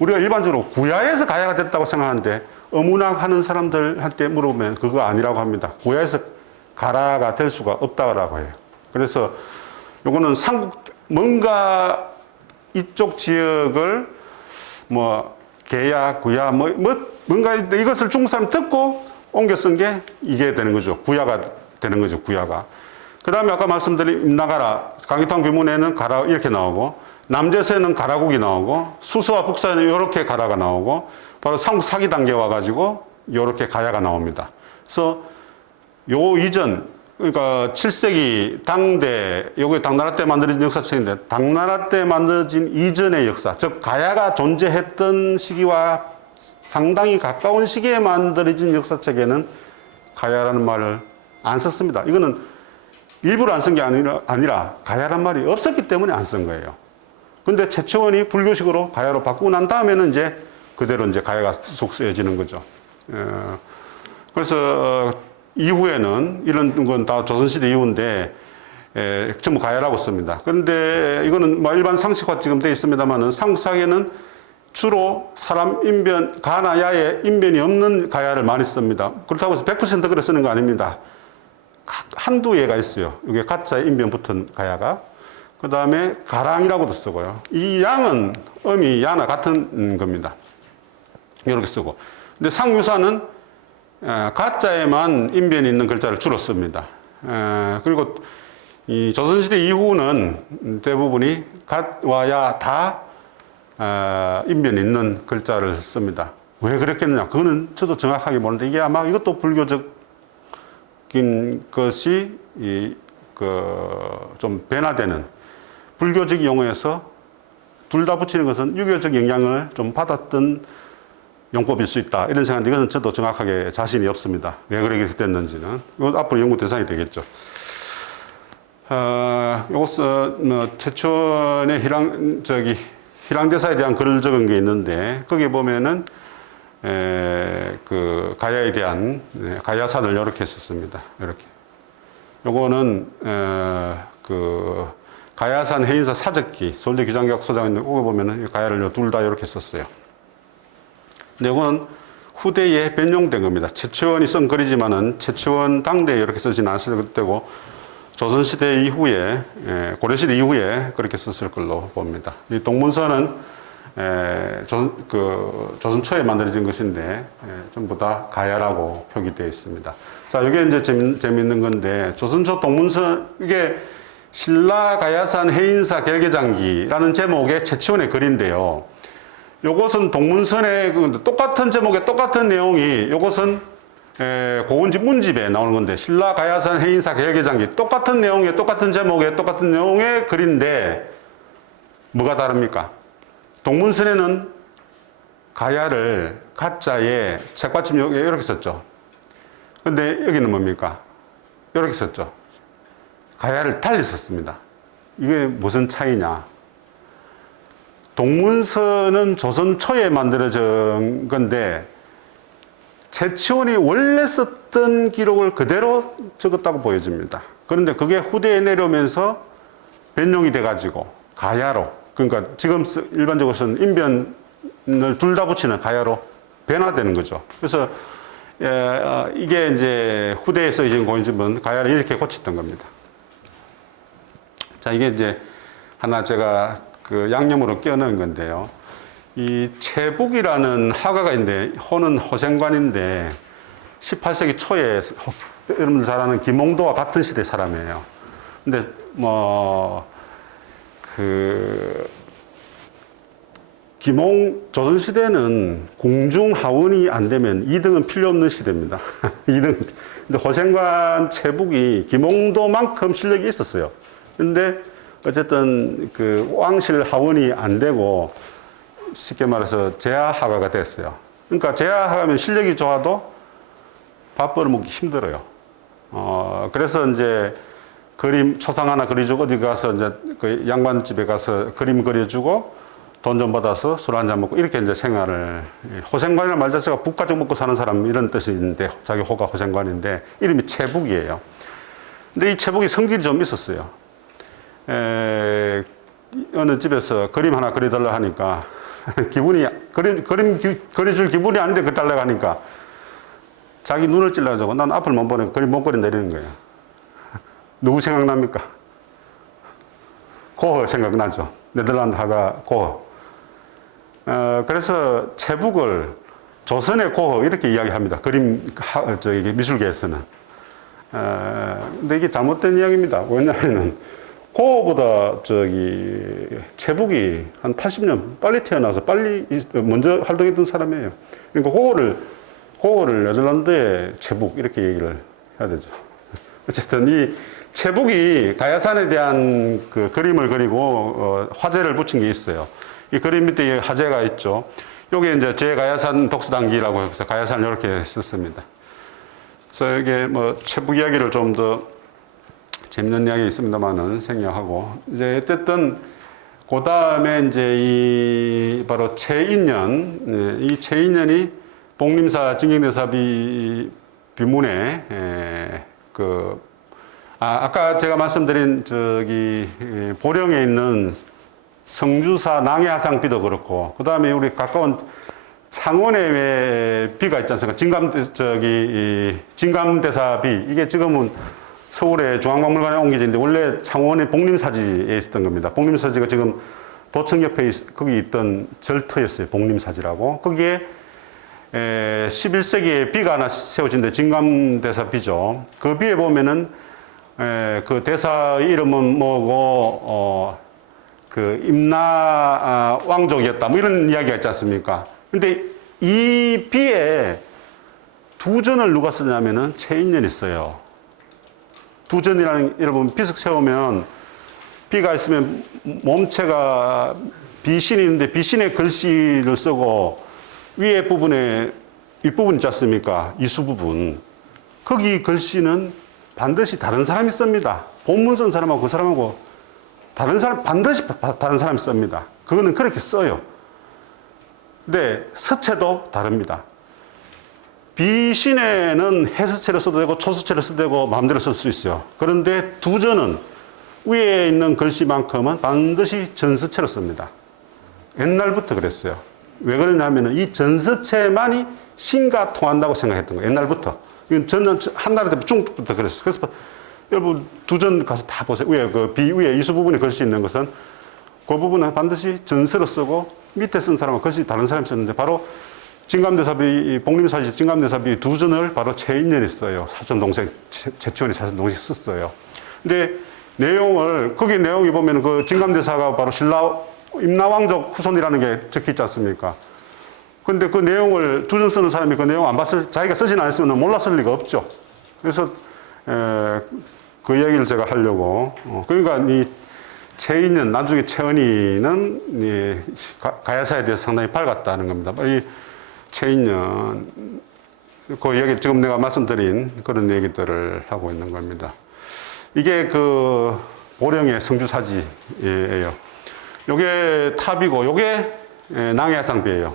우리가 일반적으로 구야에서 가야가 됐다고 생각하는데 어문학 하는 사람들한테 물어보면 그거 아니라고 합니다. 구야에서 가라가 될 수가 없다고 해요. 그래서 요거는 뭔가 이쪽 지역을 개야, 구야, 뭔가 이것을 중국 사람이 듣고 옮겨 쓴 게 이게 되는 거죠. 구야가 되는 거죠, 구야가. 그 다음에 아까 말씀드린 임나가라, 강기탕 규문에는 가라 이렇게 나오고, 남제서에는 가라국이 나오고, 수서와 북서에는 이렇게 가라가 나오고, 바로 삼국 사기 단계 와가지고 이렇게 가야가 나옵니다. 그래서 요 이전, 그러니까 7세기 당대, 요게 당나라 때 만들어진 역사책인데, 당나라 때 만들어진 이전의 역사, 즉 가야가 존재했던 시기와 상당히 가까운 시기에 만들어진 역사책에는 가야라는 말을 안 썼습니다. 이거는 일부러 안 쓴 게 아니라 가야란 말이 없었기 때문에 안 쓴 거예요. 근데 최초원이 불교식으로 가야로 바꾸고 난 다음에는 이제 그대로 이제 가야가 쑥 쓰여지는 거죠. 그래서 이후에는 이런 건 다 조선시대 이후인데 전부 가야라고 씁니다. 그런데 이거는 일반 상식화 지금 되어 있습니다만은 삼국사에는 주로 사람 인변, 가나 야에 인변이 없는 가야를 많이 씁니다. 그렇다고 해서 100% 그래 쓰는 거 아닙니다. 한두 예가 있어요. 이게 가짜에 인변 붙은 가야가. 그 다음에 가랑이라고도 쓰고요. 이 양은 음이 야나 같은 겁니다. 이렇게 쓰고. 근데 상유사는 가짜에만 인변이 있는 글자를 주로 씁니다. 그리고 이 조선시대 이후는 대부분이 갓과 야 다 인변이 있는 글자를 씁니다. 왜 그랬겠느냐? 그거는 저도 정확하게 모르는데 이게 아마 이것도 불교적인 것이 좀 변화되는 불교적 용어에서 둘 다 붙이는 것은 유교적 영향을 좀 받았던 용법일 수 있다. 이런 생각인데 이것은 저도 정확하게 자신이 없습니다. 왜 그렇게 됐는지는. 이건 앞으로 연구 대상이 되겠죠. 이것은 최초의 희랑대사에 대한 글을 적은 게 있는데 거기에 보면은 그 가야에 대한 가야산을 이렇게 썼습니다. 이렇게. 요거는 그 가야산 해인사 사적기 서울대 기장교학 소장에 있는 거기 보면은 가야를 둘 다 이렇게 썼어요. 근데 이건 후대에 변용된 겁니다. 최초원이 쓴 글이지만은 최초원 당대에 이렇게 쓰지는 않았을 때고 조선시대 이후에, 고려시대 이후에 그렇게 썼을 걸로 봅니다. 이 동문서는 조선 초에 만들어진 것인데 전부 다 가야라고 표기되어 있습니다. 자, 이게 이제 재밌는 건데 조선 초 동문서 이게 신라 가야산 해인사 결계장기라는 제목의 최초원의 글인데요. 요것은 동문선의 똑같은 제목의 똑같은 내용이 요것은 고운집 문집에 나오는 건데 신라 가야산 해인사 결계장기 똑같은 내용의 똑같은 제목의 똑같은 내용의 글인데 뭐가 다릅니까? 동문선에는 가야를 가짜에 책받침 여기 이렇게 썼죠. 근데 여기는 뭡니까? 이렇게 썼죠. 가야를 달리 썼습니다. 이게 무슨 차이냐? 동문서는 조선 초에 만들어진 건데 최치원이 원래 썼던 기록을 그대로 적었다고 보여집니다. 그런데 그게 후대에 내려오면서 변용이 돼가지고 가야로, 그러니까 지금 일반적으로 쓰는 인변을 둘 다 붙이는 가야로 변화되는 거죠. 그래서 이게 이제 후대에 쓰여진 공인집은 가야를 이렇게 고쳤던 겁니다. 자, 이게 이제 하나 제가 그 양념으로 끼워넣은 건데요. 이 채북이라는 화가가 있는데, 호는 호생관인데, 18세기 초에 여러분들 잘 아는 김홍도와 같은 시대 사람이에요. 근데, 조선시대는 궁중하원이 안 되면 2등은 필요 없는 시대입니다. 2등. 근데 호생관 채북이 김홍도만큼 실력이 있었어요. 근데 어쨌든 그 왕실 하원이 안 되고 쉽게 말해서 제하화가가 됐어요. 그러니까 제하화가면 실력이 좋아도 밥 벌어먹기 힘들어요. 그래서 이제 그림 초상 하나 그려주고 어디 가서 이제 그 양반집에 가서 그림 그려주고 돈 좀 받아서 술 한잔 먹고 이렇게 이제 생활을, 호생관이라는 말 자체가 북가죽 먹고 사는 사람 이런 뜻이 있는데 자기 호가 호생관인데 이름이 채북이에요. 근데 이 채북이 성질이 좀 있었어요. 어느 집에서 그림 하나 그려달라 하니까 기분이 그림 그려줄 기분이 아닌데 그달라고 하니까 자기 눈을 찔러가지고 난 앞을 못 보니까 그림 못 그린다 이러는 거예요. 누구 생각납니까? 고흐 생각나죠. 네덜란드 화가 고흐. 그래서 채북을 조선의 고흐 이렇게 이야기합니다. 미술계에서는. 근데 이게 잘못된 이야기입니다. 왜냐하면 고흐보다 채북이 한 80년 빨리 태어나서 빨리 먼저 활동했던 사람이에요. 그러니까 고흐를 네덜란드의 채북 이렇게 얘기를 해야 되죠. 어쨌든 이 채북이 가야산에 대한 그 그림을 그리고 화제를 붙인 게 있어요. 이 그림 밑에 화제가 있죠. 여기 이제 제가야산 독수단기라고 해서 가야산을 이렇게 썼습니다. 그래서 이게 뭐 채북 이야기를 좀 더 재밌는 이야기 있습니다만은 생략하고 이제 어쨌든 그 다음에 이제 이 바로 최인년, 이 최인년이 복림사 진경대사 비문에 아까 제가 말씀드린 보령에 있는 성주사 낭해하상비도 그렇고, 그 다음에 우리 가까운 창원에 왜 비가 있지 않습니까? 진감대사비. 이게 지금은 서울의 중앙박물관에 옮겨진데 원래 창원의 복림사지에 있었던 겁니다. 복림사지가 지금 도청 옆에 거기 있던 절터였어요. 복림사지라고. 거기에 11세기에 비가 하나 세워진데 진감대사비죠. 그 비에 보면은 그 대사의 이름은 뭐고 그 임나 왕족이었다 뭐 이런 이야기가 있지 않습니까? 근데 이 비에 두전을 누가 쓰냐면은 최인년이 써요. 두전이라는 여러분 비석 세우면 비가 있으면 몸체가 비신이 있는데 비신의 글씨를 쓰고 위에 부분에 윗부분 있지 않습니까? 이수 부분. 거기 글씨는 반드시 다른 사람이 씁니다. 본문 쓴 사람하고 그 사람하고 반드시 다른 사람이 씁니다. 그거는 그렇게 써요. 근데 서체도 다릅니다. 비신에는 해서체를 써도 되고 초서체를 써도 되고 마음대로 쓸 수 있어요. 그런데 두전은 위에 있는 글씨만큼은 반드시 전서체로 씁니다. 옛날부터 그랬어요. 왜 그러냐면 이 전서체만이 신과 통한다고 생각했던 거예요. 옛날부터. 이건 저는 한나라 때 중국부터 그랬어요. 그래서 여러분 두전 가서 다 보세요. 위에 이수 부분에 글씨 있는 것은 그 부분은 반드시 전서로 쓰고 밑에 쓴 사람은 글씨 다른 사람이 썼는데 바로 진감대사비, 복림사지 진감대사비 두전을 바로 최인년이 써요. 사촌동생, 최치원이 사촌동생이 썼어요. 근데 거기 내용이 보면 그 진감대사가 바로 임나왕족 후손이라는 게 적혀 있지 않습니까? 근데 그 내용을 두전 쓰는 사람이 그 내용 안 자기가 쓰진 않았으면 몰랐을 리가 없죠. 그래서, 그 이야기를 제가 하려고. 그러니까 이 최인년, 나중에 최은희는 가야사에 대해서 상당히 밝았다는 겁니다. 이 최인년, 그 이야기 지금 내가 말씀드린 그런 얘기들을 하고 있는 겁니다. 이게 그 보령의 성주사지예요. 요게 탑이고, 요게 낭해하상비예요.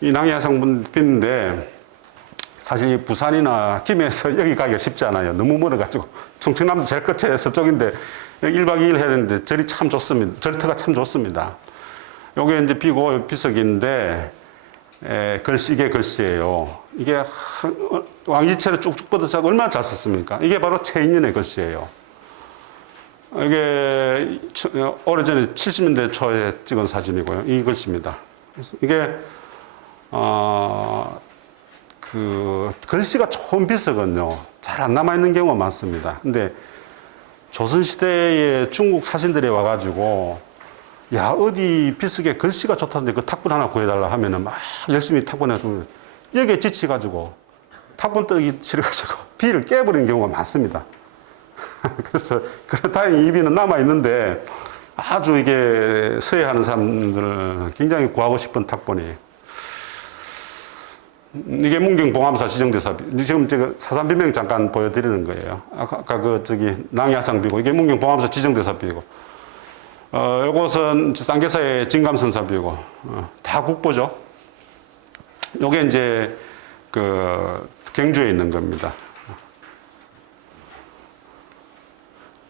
이 낭해하상비인데, 사실 부산이나 김해에서 여기 가기가 쉽지 않아요. 너무 멀어가지고. 충청남도 제일 끝에 서쪽인데, 여기 1박 2일 해야 되는데, 절이 참 좋습니다. 절터가 참 좋습니다. 요게 이제 비고 비석인데, 이게 글씨예요. 이게 왕지체를 쭉쭉 뻗어서 얼마나 잘 썼습니까? 이게 바로 최인년의 글씨예요. 이게 오래전에 70년대 초에 찍은 사진이고요. 이 글씨입니다. 이게 그 글씨가 좋은 비석은요 잘 안 남아 있는 경우가 많습니다. 근데 조선 시대에 중국 사신들이 와가지고 야 어디 비석에 글씨가 좋다는데 그 탁본 하나 구해달라 하면은 막 열심히 탁본해주면 여기에 지치가지고 탁본 뜨기 싫어가지고 비를 깨버리는 경우가 많습니다. 그래서 다행히 이 비는 남아 있는데 아주 이게 서예하는 사람들 굉장히 구하고 싶은 탁본이에요. 이게 문경봉암사 지정대사비. 지금 제가 사산비명 잠깐 보여드리는 거예요. 아까 그 저기 낭야상비고 이게 문경봉암사 지정대사비고, 요것은 쌍계사의 진감선사비고, 다 국보죠. 요게 이제 그 경주에 있는 겁니다.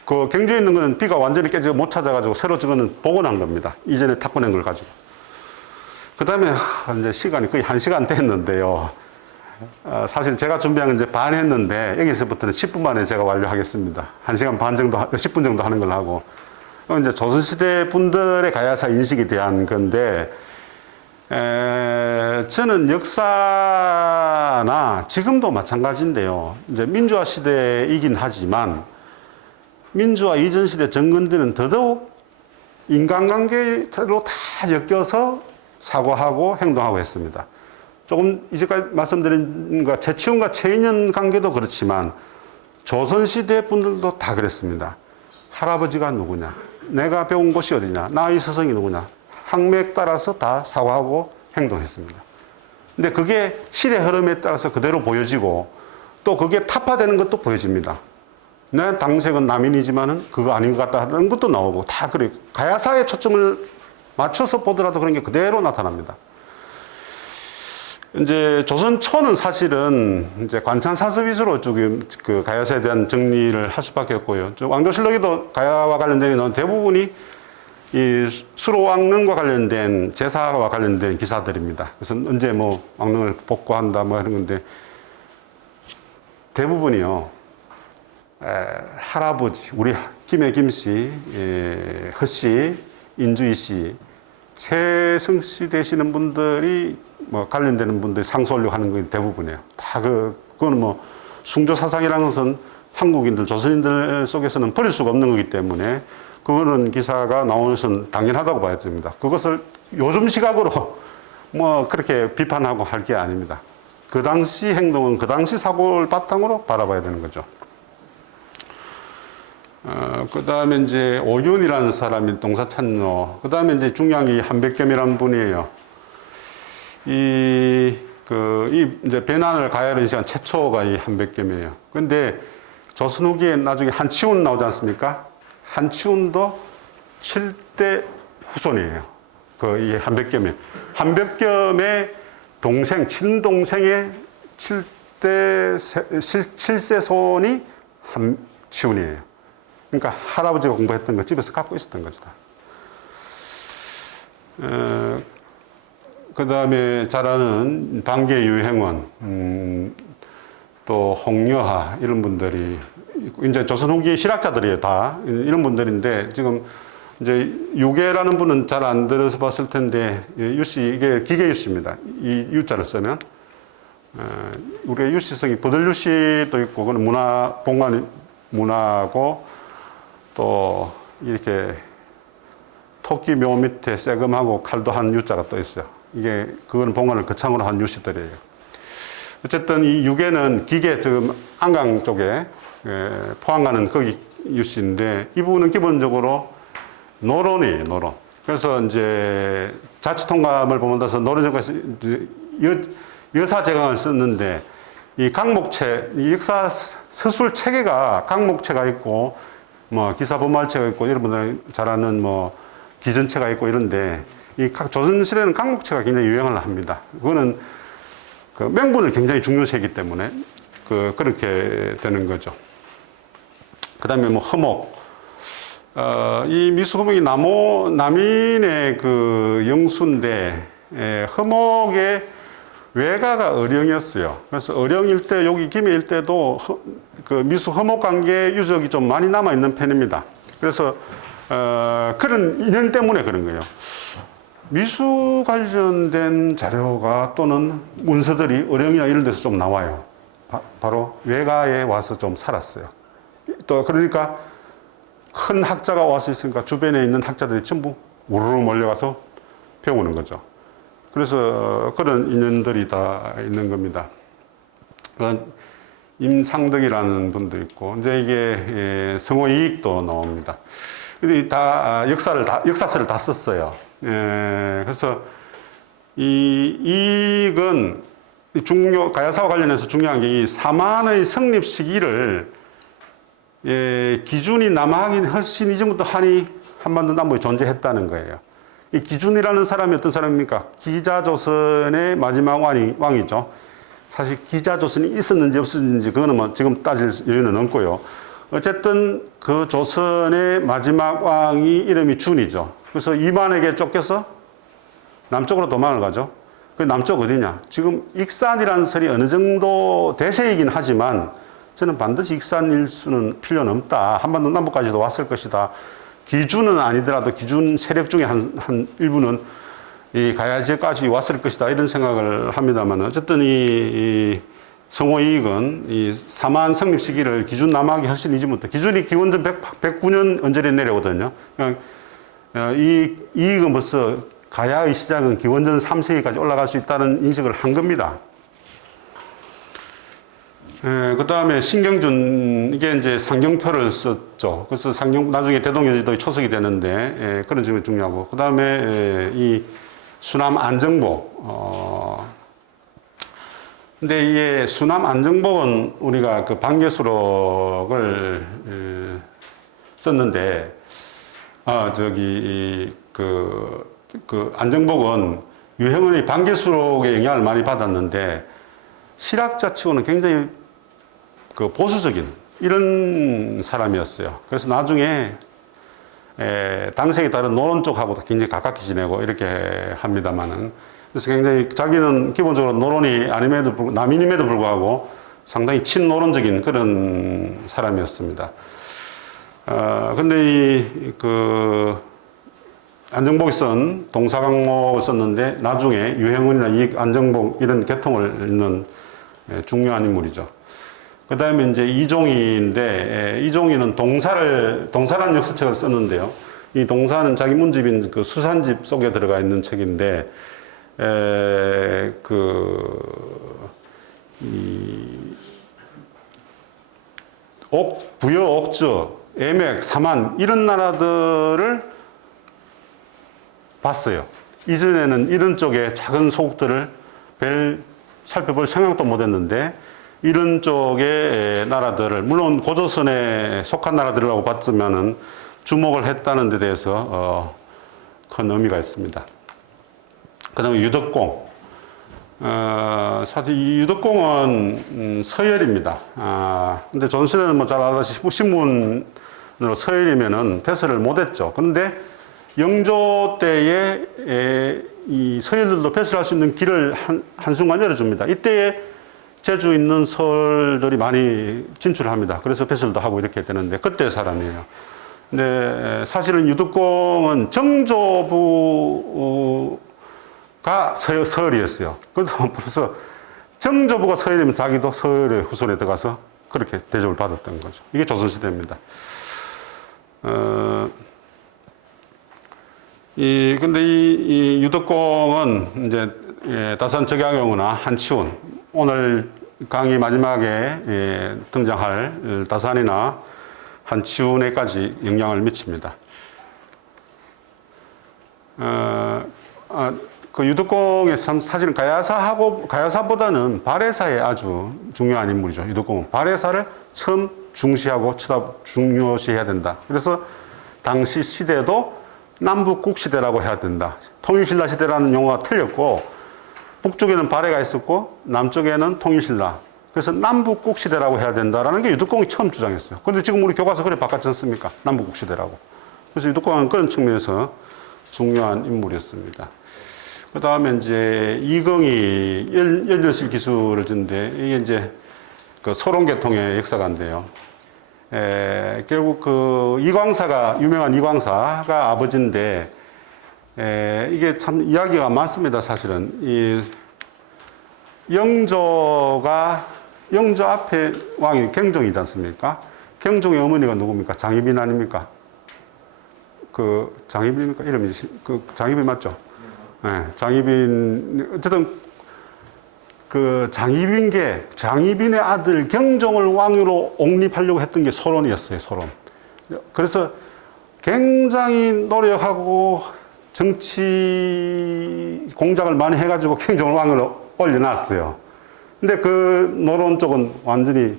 그 경주에 있는 거는 비가 완전히 깨지고 못 찾아가지고 새로 저거는 복원한 겁니다. 이전에 탁본한 걸 가지고. 그 다음에 이제 시간이 거의 1시간 됐는데요. 사실 제가 준비한 건 이제 반 했는데 여기서부터는 10분 만에 제가 완료하겠습니다. 1시간 반 정도, 10분 정도 하는 걸 하고. 이제 조선시대 분들의 가야사 인식에 대한 건데, 저는 역사나 지금도 마찬가지인데요. 이제 민주화 시대이긴 하지만 민주화 이전 시대 정근들은 더더욱 인간관계로 다 엮여서 사고하고 행동하고 했습니다. 조금 이제까지 말씀드린 최치원과 최인현 관계도 그렇지만 조선시대 분들도 다 그랬습니다. 할아버지가 누구냐, 내가 배운 곳이 어디냐, 나의 스승이 누구냐, 학맥 따라서 다 사고하고 행동했습니다. 근데 그게 시대 흐름에 따라서 그대로 보여지고 또 그게 타파되는 것도 보여집니다. 내 당색은 남인이지만은 그거 아닌 것 같다는 것도 나오고 다 그래. 가야사에 초점을 맞춰서 보더라도 그런 게 그대로 나타납니다. 이제 조선초는 사실은 이제 관찬사서 위주로 지금 그 가야사에 대한 정리를 할 수밖에 없고요. 왕조실록에도 가야와 관련된 게 대부분이 이 수로왕릉과 관련된 제사와 관련된 기사들입니다. 그래서 언제 뭐 왕릉을 복구한다 뭐 이런 건데 대부분이요. 할아버지, 우리 김해 김씨, 허씨, 인주이 씨, 최승씨 되시는 분들이 뭐 관련되는 분들이 상소하려고 하는 게 대부분이에요. 다 그거는 뭐 숭조 사상이라는 것은 한국인들, 조선인들 속에서는 버릴 수가 없는 거기 때문에 그거는 기사가 나오는 것은 당연하다고 봐야 됩니다. 그것을 요즘 시각으로 뭐 그렇게 비판하고 할 게 아닙니다. 그 당시 행동은 그 당시 사고를 바탕으로 바라봐야 되는 거죠. 그 다음에 이제 오윤이라는 사람이 동사찬노. 그 다음에 이제 중요한 게 한백겸이라는 분이에요. 이제 배난을 가야하는 시간 최초가 이 한백겸이에요. 근데 조선 후기에 나중에 한치운 나오지 않습니까? 한치운도 7대 후손이에요. 이 한백겸이. 한백겸의 동생, 친동생의 7세 손이 한치운이에요. 그러니까 할아버지가 공부했던 거 집에서 갖고 있었던 거죠. 그 다음에 잘 아는 방계 유행원, 또 홍여하 이런 분들이 이제 조선 후기 실학자들이에요. 다 이런 분들인데 지금 이제 유계라는 분은 잘 안 들어서 봤을 텐데 유씨 이게 기계 유씨입니다. 이 유자를 쓰면 우리가 유씨성이 버들 유씨도 있고 그건 문화 봉관 문화고 또 이렇게 토끼 묘 밑에 세금하고 칼도 한 유자가 떠 있어요. 이게 그거는 봉관을 거창으로 한 유씨들이에요. 어쨌든 이 유계는 기계 지금 안강 쪽에 포항가는 거기 유씨인데 이 부분은 기본적으로 노론이에요. 노론. 그래서 이제 자치통감을 보면서 노론정가에서 여사 제강을 썼는데 이 강목체, 이 역사 서술 체계가 강목체가 있고 뭐 기사범말체가 있고 여러분들 잘 아는 뭐 기전체가 있고 이런데 이 조선시대는 강목체가 굉장히 유행을 합니다. 그거는 그 명분을 굉장히 중요시하기 때문에 그렇게 되는 거죠. 그 다음에 뭐 허목. 이 미수허목이 남인의 그 영수인데, 허목의 외가가 어령이었어요. 그래서 어령일 때, 여기 김해일 때도 그 미수 허목 관계 유적이 좀 많이 남아있는 편입니다. 그래서, 그런 인연 때문에 그런 거예요. 미수 관련된 자료가 또는 문서들이 어령이나 이런 데서 좀 나와요. 바로 외가에 와서 좀 살았어요. 또 그러니까 큰 학자가 와서 있으니까 주변에 있는 학자들이 전부 우르르 몰려가서 배우는 거죠. 그래서 그런 인연들이 다 있는 겁니다. 임상덕이라는 분도 있고, 이제 이게 성호 이익도 나옵니다. 다 역사서를 다 썼어요. 그래서 이건 가야사와 관련해서 중요한 게 이 사만의 성립 시기를 기준이 남하기 훨씬 이전부터 한반도 남부에 존재했다는 거예요. 이 기준이라는 사람이 어떤 사람입니까? 기자조선의 마지막 왕이죠. 사실 기자조선이 있었는지 없었는지 그거는 뭐 지금 따질 이유는 없고요. 어쨌든 그 조선의 마지막 왕이 이름이 준이죠. 그래서 이만에게 쫓겨서 남쪽으로 도망을 가죠. 그 남쪽 어디냐? 지금 익산이라는 설이 어느 정도 대세이긴 하지만 저는 반드시 익산일 수는 필요는 없다. 한반도 남부까지도 왔을 것이다. 기준은 아니더라도 기준 세력 중에 한 일부는 이 가야 지역까지 왔을 것이다. 이런 생각을 합니다만 어쨌든 이 성호 이익은 이 사만 성립 시기를 기준 남하기 훨씬 이전부터 기준이 기원전 109년 언저리에 내려오거든요. 이 이익은 벌써 가야의 시작은 기원전 3세기까지 올라갈 수 있다는 인식을 한 겁니다. 그 다음에 신경준, 이게 이제 상경표를 썼죠. 그래서 나중에 대동여제도의 초석이 되는데, 그런 점이 중요하고. 그 다음에 이 수남 안정복, 근데 이게 수남 안정복은 우리가 그 반개수록을 썼는데, 그 안정복은 유형은의 반개수록의 영향을 많이 받았는데, 실학자 치고는 굉장히 그 보수적인 이런 사람이었어요. 그래서 나중에 당색이 다른 노론 쪽하고도 굉장히 가깝게 지내고 이렇게 합니다만은, 그래서 굉장히 자기는 기본적으로 노론이 남인임에도 불구하고 상당히 친노론적인 그런 사람이었습니다. 근데 안정복이 쓴 동사강목을 썼는데 나중에 유형은이나 안정복 이런 계통을 잇는 중요한 인물이죠. 그 다음에 이제 이종희인데, 이종희는 동사라는 역사책을 썼는데요. 이 동사는 자기 문집인 그 수산집 속에 들어가 있는 책인데, 부여, 옥저, 애맥, 사만, 이런 나라들을 봤어요. 이전에는 이런 쪽에 작은 소국들을 살펴볼 생각도 못 했는데, 이런 쪽의 나라들을, 물론 고조선에 속한 나라들이라고 봤으면은 주목을 했다는 데 대해서 큰 의미가 있습니다. 그 다음에 유덕공. 사실 이 유덕공은 서열입니다. 근데 조선시대는 뭐 잘 알다시피 신문으로 서열이면은 배설을 못 했죠. 그런데 영조 때에 이 서열들도 배설할 수 있는 길을 한순간 열어줍니다. 이때에 제주 있는 서울들이 많이 진출합니다. 그래서 배설도 하고 이렇게 되는데 그때 사람이에요. 근데 사실은 유덕공은 정조부가 서열이었어요. 그래도 벌써 정조부가 서열이면 자기도 서열의 후손에 들어가서 그렇게 대접을 받았던 거죠. 이게 조선시대입니다. 근데 이 유덕공은 이제 다산 적양영우나 한치운, 오늘 강의 마지막에 등장할 다산이나 한치운에까지 영향을 미칩니다. 그 유덕공의 사실은 가야사보다는 발해사에 아주 중요한 인물이죠. 유덕공은 발해사를 처음 중시하고 중요시해야 된다. 그래서 당시 시대도 남북국 시대라고 해야 된다. 통일신라 시대라는 용어가 틀렸고, 북쪽에는 발해가 있었고 남쪽에는 통일신라. 그래서 남북국 시대라고 해야 된다라는 게 유덕공이 처음 주장했어요. 그런데 지금 우리 교과서 그래 바꿨지 않습니까? 남북국 시대라고. 그래서 유덕공은 그런 측면에서 중요한 인물이었습니다. 그 다음에 이제 이경이 연전실 기술을 짓는데, 이게 이제 그 소론계통의 역사가인데요. 결국 그 유명한 이광사가 아버지인데, 이게 참 이야기가 많습니다, 사실은. 영조 앞에 왕이 경종이지 않습니까? 경종의 어머니가 누굽니까? 장희빈 아닙니까? 장희빈입니까? 이름이, 장희빈 맞죠? 네, 장희빈, 어쨌든, 장희빈의 아들 경종을 왕으로 옹립하려고 했던 게 소론이었어요, 소론. 그래서 굉장히 노력하고 정치 공작을 많이 해가지고 갱종을 왕을 올려놨어요. 근데 그 노론 쪽은 완전히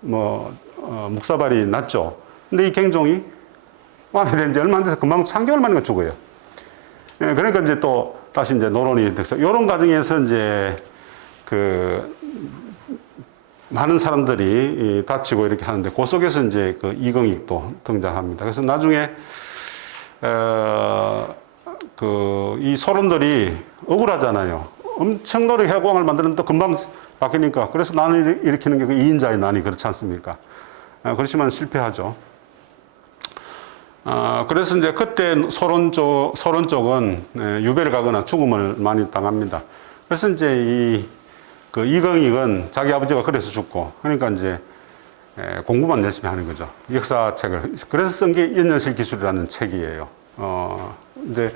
묵사발이 났죠. 근데 이 갱종이 왕이 된 지 얼마 안 돼서 금방 3개월 만에 죽어요. 예, 그러니까 이제 또 다시 이제 노론이 돼서 이런 과정에서 이제 많은 사람들이 다치고 이렇게 하는데 그 속에서 이제 그 이경익도 등장합니다. 그래서 나중에 이 소론들이 억울하잖아요. 엄청 노력하고 왕을 만드는데 금방 바뀌니까. 그래서 난을 일으키는 게 그 2인자의 난이 그렇지 않습니까? 그렇지만 실패하죠. 그래서 이제 그때 소론 쪽은 유배를 가거나 죽음을 많이 당합니다. 그래서 이제 그 이경익은 자기 아버지가 그래서 죽고, 그러니까 이제 공부만 열심히 하는 거죠. 역사책을. 그래서 쓴 게 연년실 기술이라는 책이에요. 이제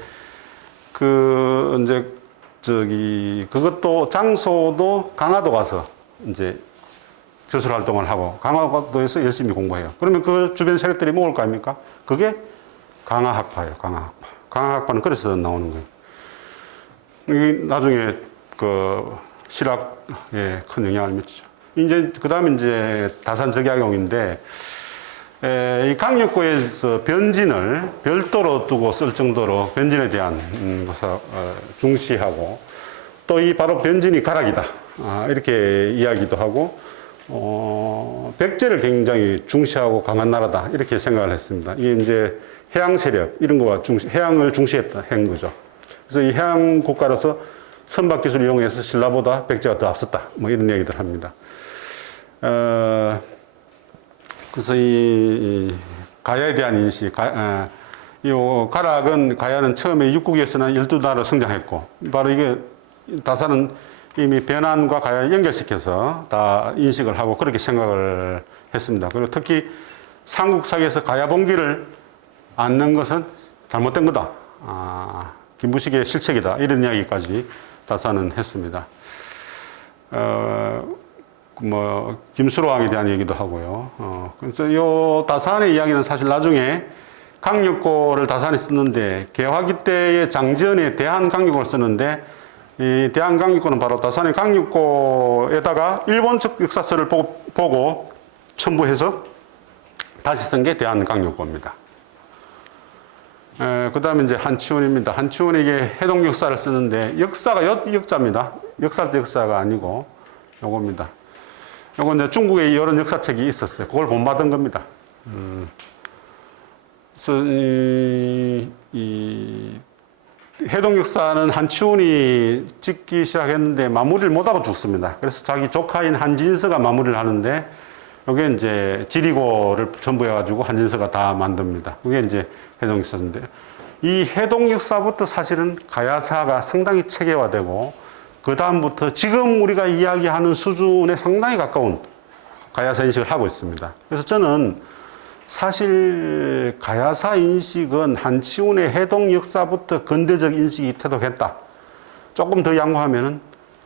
그것도 장소도 강화도 가서 이제 저술 활동을 하고 강화도에서 열심히 공부해요. 그러면 그 주변 세력들이 뭐 올 거 아닙니까? 그게 강화학파예요. 강화학파. 강화학파는 그래서 나오는 거예요. 이게 나중에 그 실학에 큰 영향을 미치죠. 이제 그 다음에 이제 다산적약용인데, 이 강력고에서 변진을 별도로 두고 쓸 정도로 변진에 대한 것을 중시하고, 또 이 바로 변진이 가락이다, 이렇게 이야기도 하고, 백제를 굉장히 중시하고 강한 나라다, 이렇게 생각을 했습니다. 이게 이제 해양 세력 이런 거와 해양을 중시했던 거죠. 그래서 이 해양 국가로서 선박 기술을 이용해서 신라보다 백제가 더 앞섰다, 뭐 이런 얘기들 합니다. 그래서 이 가야에 대한 인식, 이 가락은 처음에 육국에서는 12나라로 성장했고, 바로 이게 다산은 이미 변환과 가야를 연결시켜서 다 인식을 하고 그렇게 생각을 했습니다. 그리고 특히 삼국사기에서 가야봉기를 안는 것은 잘못된 거다. 김부식의 실책이다. 이런 이야기까지 다산은 했습니다. 김수로왕에 대한 얘기도 하고요. 그래서 이 다산의 이야기는 사실 나중에 강력고를 다산이 썼는데, 개화기 때의 장지연의 대한강력고를 썼는데, 이 대한강력고는 바로 다산의 강력고에다가 일본 측 역사서를 보고 첨부해서 다시 쓴 게 대한강력고입니다. 그 다음에 이제 한치훈입니다. 한치훈에게 해동 역사를 쓰는데, 역사가 역자입니다. 역사할 때 역사가 아니고 요겁니다. 요건 이제 중국에 여러 역사책이 있었어요. 그걸 본받은 겁니다. 그래서 이 해동 역사는 한치훈이 찍기 시작했는데 마무리를 못하고 죽습니다. 그래서 자기 조카인 한진서가 마무리를 하는데, 이게 이제 지리고를 첨부해가지고 한진서가 다 만듭니다. 그게 이제 해동 역사인데, 이 해동 역사부터 사실은 가야사가 상당히 체계화되고, 그 다음부터 지금 우리가 이야기하는 수준에 상당히 가까운 가야사 인식을 하고 있습니다. 그래서 저는 사실 가야사 인식은 한치훈의 해동 역사부터 근대적 인식이 태동했다. 조금 더 양보하면은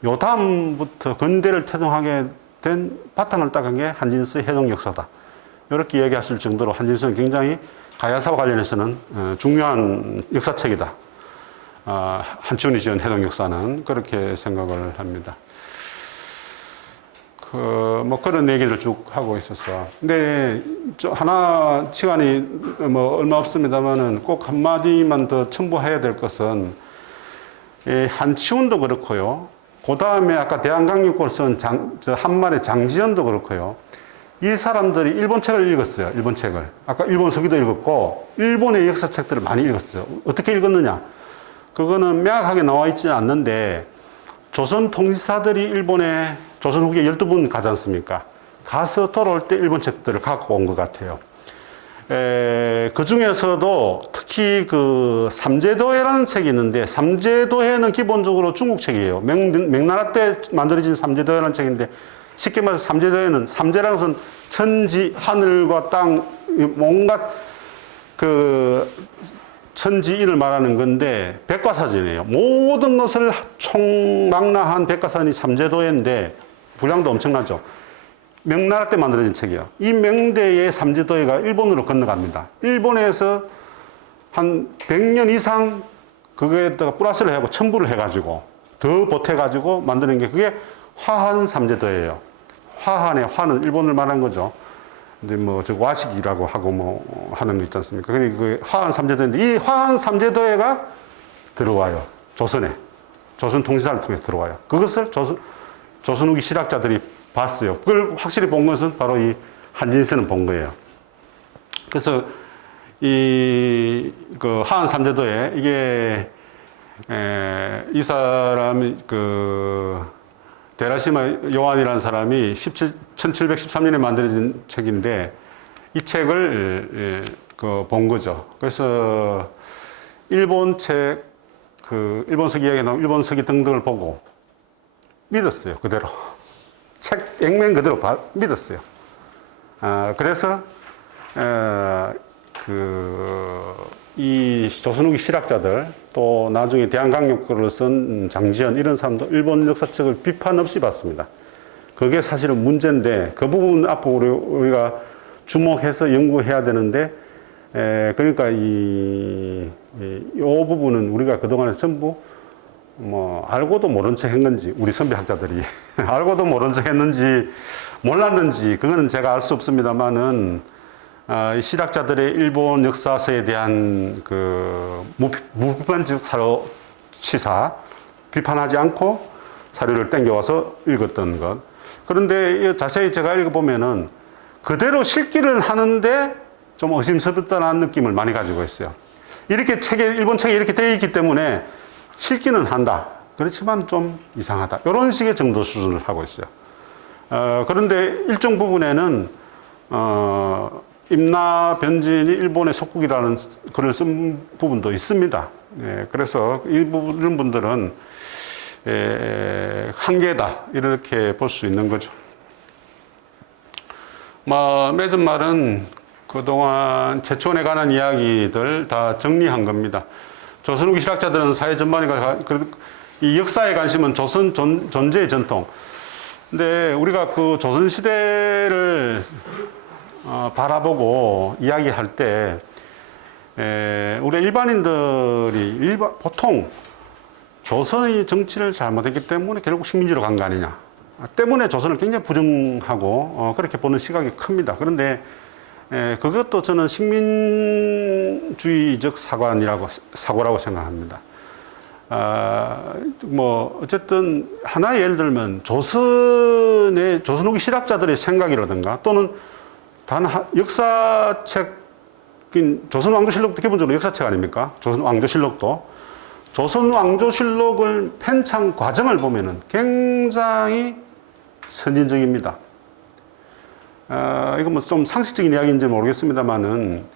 요 다음부터 근대를 태동하게 된 바탕을 닦은 게 한진서의 해동 역사다. 이렇게 얘기하실 정도로 한진서는 굉장히 가야사와 관련해서는 중요한 역사책이다. 한치훈이 지은 해동 역사는 그렇게 생각을 합니다. 뭐 그런 얘기를 쭉 하고 있었어. 근데 하나 시간이 뭐 얼마 없습니다만은 꼭 한마디만 더 첨부해야 될 것은, 한치훈도 그렇고요. 그 다음에 아까 대한강력고를 쓴 한말의 장지연도 그렇고요. 이 사람들이 일본 책을 읽었어요. 일본 책을. 아까 일본 서기도 읽었고, 일본의 역사책들을 많이 읽었어요. 어떻게 읽었느냐? 그거는 명확하게 나와 있지 않는데, 조선 통치사들이 일본에 조선 후기에 12분 가지 않습니까? 가서 돌아올 때 일본 책들을 갖고 온 것 같아요. 그 중에서도 특히 그 삼제도해라는 책이 있는데, 삼제도해는 기본적으로 중국 책이에요. 명나라 때 만들어진 삼제도해라는 책인데, 쉽게 말해서 삼제도해는, 삼제라는 것은 천지, 하늘과 땅, 온갖 그 천지인을 말하는 건데, 백과사전이에요. 모든 것을 총망라한 백과사전이 삼제도해인데, 분량도 엄청나죠. 명나라 때 만들어진 책이에요. 이 명대의 삼제도해가 일본으로 건너갑니다. 일본에서 한 100년 이상 그거에다가 플러스를 하고 첨부를 해가지고 더 보태가지고 만드는 게 그게 화한 삼재도예요. 화한의 화는 일본을 말한 거죠. 이제 뭐 저 와식이라고 하고 뭐 하는 거 있지 않습니까? 그 화한 삼재도인데 이 화한 삼재도회가 들어와요. 조선에. 조선 통치사를 통해서 들어와요. 그것을 조선 후기 실학자들이 봤어요. 그걸 확실히 본 것은 바로 이 한진세는 본 거예요. 그래서 그 하한 삼재도에 이게 이 사람이 데라시마 요한이라는 사람이 1713년에 만들어진 책인데 이 책을 본 거죠. 그래서 일본 책, 일본서기 이야기 나오면 일본서기 등등을 보고 믿었어요. 그대로. 책 액면 그대로 믿었어요. 그래서 이 조선 후기 실학자들 또 나중에 대한강력글을 쓴 장지연 이런 사람도 일본 역사책을 비판 없이 봤습니다. 그게 사실은 문제인데 그 부분 앞으로 우리가 주목해서 연구해야 되는데 그러니까 이 부분은 우리가 그동안에 전부 뭐 알고도 모른 척 했는지 우리 선배 학자들이 알고도 모른 척 했는지 몰랐는지 그거는 제가 알 수 없습니다만은 이 실학자들의 일본 역사서에 대한 무비판적 사료 치사 비판하지 않고 사료를 땡겨와서 읽었던 것. 그런데 자세히 제가 읽어보면은 그대로 실기를 하는데 좀 의심스럽다는 느낌을 많이 가지고 있어요. 이렇게 일본 책에 이렇게 되어 있기 때문에 실기는 한다. 그렇지만 좀 이상하다. 이런 식의 정도 수준을 하고 있어요. 그런데 일정 부분에는 임나 변진이 일본의 속국이라는 글을 쓴 부분도 있습니다. 그래서 이런 분들은 한계다 이렇게 볼 수 있는 거죠. 맺은 말은 그동안 최초원에 관한 이야기들 다 정리한 겁니다. 조선 후기 실학자들은 사회 전반에 이 역사에 관심은 조선 존재의 전통. 근데 우리가 그 조선 시대를 바라보고 이야기할 때 우리 일반인들이 보통 조선의 정치를 잘못했기 때문에 결국 식민지로 간 거 아니냐 때문에 조선을 굉장히 부정하고 그렇게 보는 시각이 큽니다. 그런데 그것도 저는 식민주의적 사고라고 생각합니다. 어쨌든 하나의 예를 들면 조선 후기 실학자들의 생각이라든가 또는 역사책인 조선 왕조실록도 기본적으로 역사책 아닙니까? 조선 왕조실록을 편찬 과정을 보면은 굉장히 선진적입니다. 이건 뭐 좀 상식적인 이야기인지 모르겠습니다만은,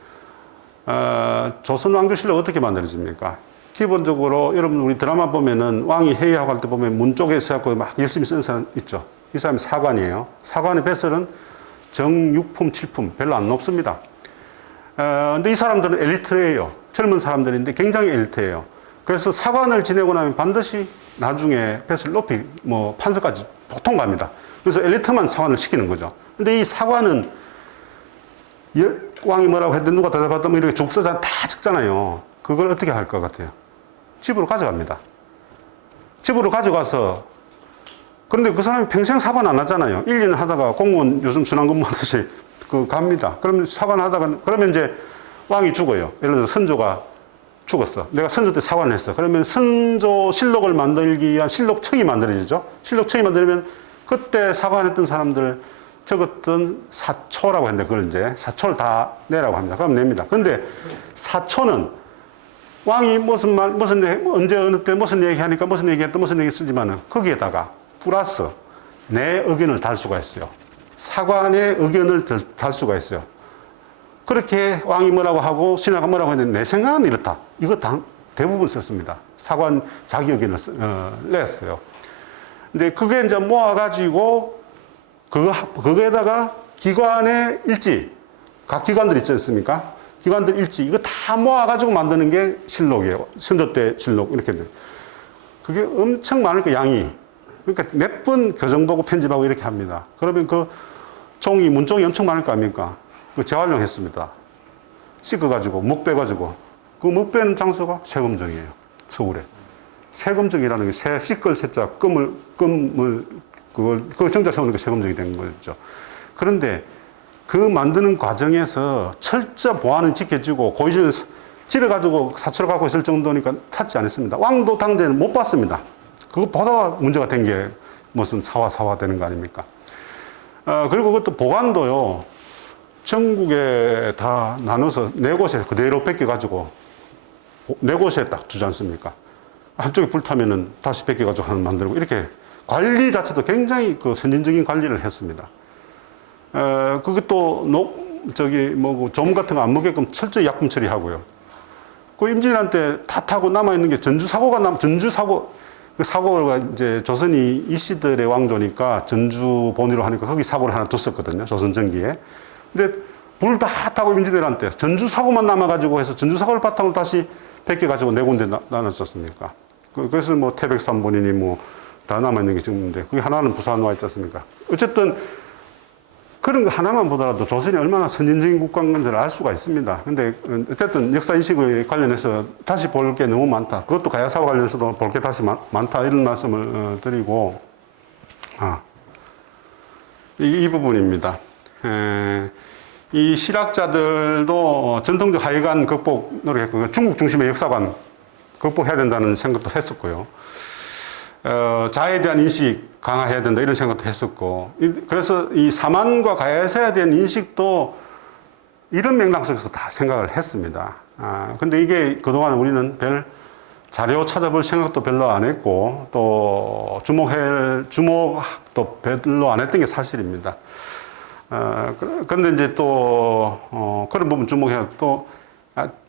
조선 왕조실록 어떻게 만들어집니까? 기본적으로 여러분 우리 드라마 보면은 왕이 회의하고 할 때 보면 문 쪽에서 하고 막 열심히 쓰는 사람 있죠. 이 사람이 사관이에요. 사관의 배설은 정, 육품, 칠품 별로 안 높습니다. 근데 이 사람들은 엘리트예요. 젊은 사람들인데 굉장히 엘리트예요. 그래서 사관을 지내고 나면 반드시 나중에 배설 높이 판서까지 보통 갑니다. 그래서 엘리트만 사관을 시키는 거죠. 근데 이 사관은 왕이 뭐라고 했는데 누가 대답하다 이렇게 죽서자 다 적잖아요. 그걸 어떻게 할 것 같아요? 집으로 가져갑니다. 집으로 가져가서 그런데 그 사람이 평생 사관 안 하잖아요. 1년 하다가 공무원 요즘 순환근무 하듯이 갑니다. 그러면 사관 하다가 그러면 이제 왕이 죽어요. 예를 들어서 선조가 죽었어. 내가 선조 때 사관을 했어. 그러면 선조 실록을 만들기 위한 실록청이 만들어지죠. 실록청이 만들면 그때 사관했던 사람들 적었던 사초라고 했는데 그걸 이제 사초를 다 내라고 합니다. 그럼 냅니다. 근데 사초는 왕이 언제 어느 때 무슨 얘기 하니까 무슨 얘기 쓰지만은 거기에다가 플러스 내 의견을 달 수가 있어요. 사관의 의견을 달 수가 있어요. 그렇게 왕이 뭐라고 하고 신하가 뭐라고 했는데 내 생각은 이렇다. 이거 대부분 썼습니다. 사관 자기 의견을 냈어요. 근데 그게 이제 모아가지고 그거에다가 기관의 일지, 각 기관들 있지 않습니까? 기관들 일지, 이거 다 모아가지고 만드는 게 실록이에요. 선조 때 실록, 이렇게. 그게 엄청 많을 거예요, 양이. 그러니까 몇 번 교정보고 편집하고 이렇게 합니다. 그러면 문종이 엄청 많을 거 아닙니까? 그 재활용했습니다. 씻어가지고, 목 빼가지고. 그 못 빼는 장소가 세금정이에요. 서울에. 세금정이라는 게 새, 시끌 새자, 금을, 그걸 정자 세우는 게 세금정이 된 거죠. 그런데 그 만드는 과정에서 철저 보안은 지켜지고 고의주는 찔러가지고 사출을 갖고 있을 정도니까 탔지 않았습니다. 왕도 당대는 못 봤습니다. 그거 보다가 문제가 된 게 무슨 사화 되는 거 아닙니까? 그리고 그것도 보관도요, 전국에 다 나눠서 네 곳에 그대로 뺏겨가지고 네 곳에 딱 두지 않습니까? 한쪽에 불타면은 다시 뺏겨가지고 하나 만들고 이렇게 관리 자체도 굉장히 그 선진적인 관리를 했습니다. 그것도 좀 같은 거 안 먹게끔 철저히 약품 처리하고요. 그 임진왜란 때 타고 남아있는 게 전주 사고가 그 사고가 이제 조선이 이씨들의 왕조니까 전주 본위로 하니까 거기 사고를 하나 뒀었거든요. 조선 전기에. 근데 불 다 타고 임진왜란 때 전주 사고만 남아가지고 해서 전주 사고를 바탕으로 다시 뺏겨가지고 네 군데 나눴었습니까? 그래서 뭐 태백 3번이니 뭐 다 남아있는 게 지금인데 그게 하나는 부산 와 있지 않습니까? 어쨌든 그런 거 하나만 보더라도 조선이 얼마나 선진적인 국가인 건지를 알 수가 있습니다. 근데 어쨌든 역사인식에 관련해서 다시 볼 게 너무 많다. 그것도 가야사와 관련해서도 볼 게 다시 많다. 이런 말씀을 드리고, 이 부분입니다. 이 실학자들도 전통적 하위관 극복 노력했고, 중국 중심의 역사관 극복해야 된다는 생각도 했었고요. 자아에 대한 인식 강화해야 된다 이런 생각도 했었고, 그래서 이 사만과 가야사에 대한 인식도 이런 맥락 속에서 다 생각을 했습니다. 근데 이게 그동안 우리는 별 자료 찾아볼 생각도 별로 안 했고, 또 주목도 별로 안 했던 게 사실입니다. 그런데 이제 또 그런 부분 주목해야 또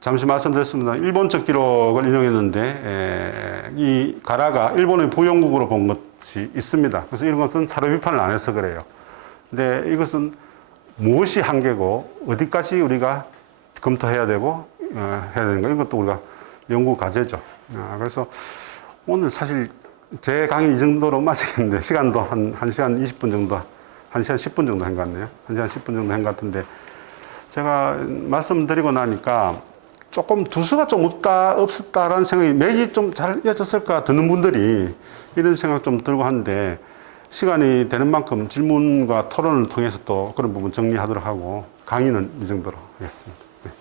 잠시 말씀드렸습니다. 일본적 기록을 인용했는데 이 가라가 일본의 부영국으로 본 것이 있습니다. 그래서 이런 것은 사료 비판을 안 해서 그래요. 근데 이것은 무엇이 한계고 어디까지 우리가 검토해야 되고 해야 되는가 이런 것도 우리가 연구 과제죠. 그래서 오늘 사실 제 강의 이 정도로 마치겠는데 시간도 한 1시간 20분 정도 1시간 10분 정도 한 것 같네요. 1시간 10분 정도 한 것 같은데 제가 말씀드리고 나니까 조금 두서가 좀 없었다라는 생각이 맥이 좀 잘 이어졌을까 듣는 분들이 이런 생각 좀 들고 하는데 시간이 되는 만큼 질문과 토론을 통해서 또 그런 부분 정리하도록 하고 강의는 이 정도로 하겠습니다. 네.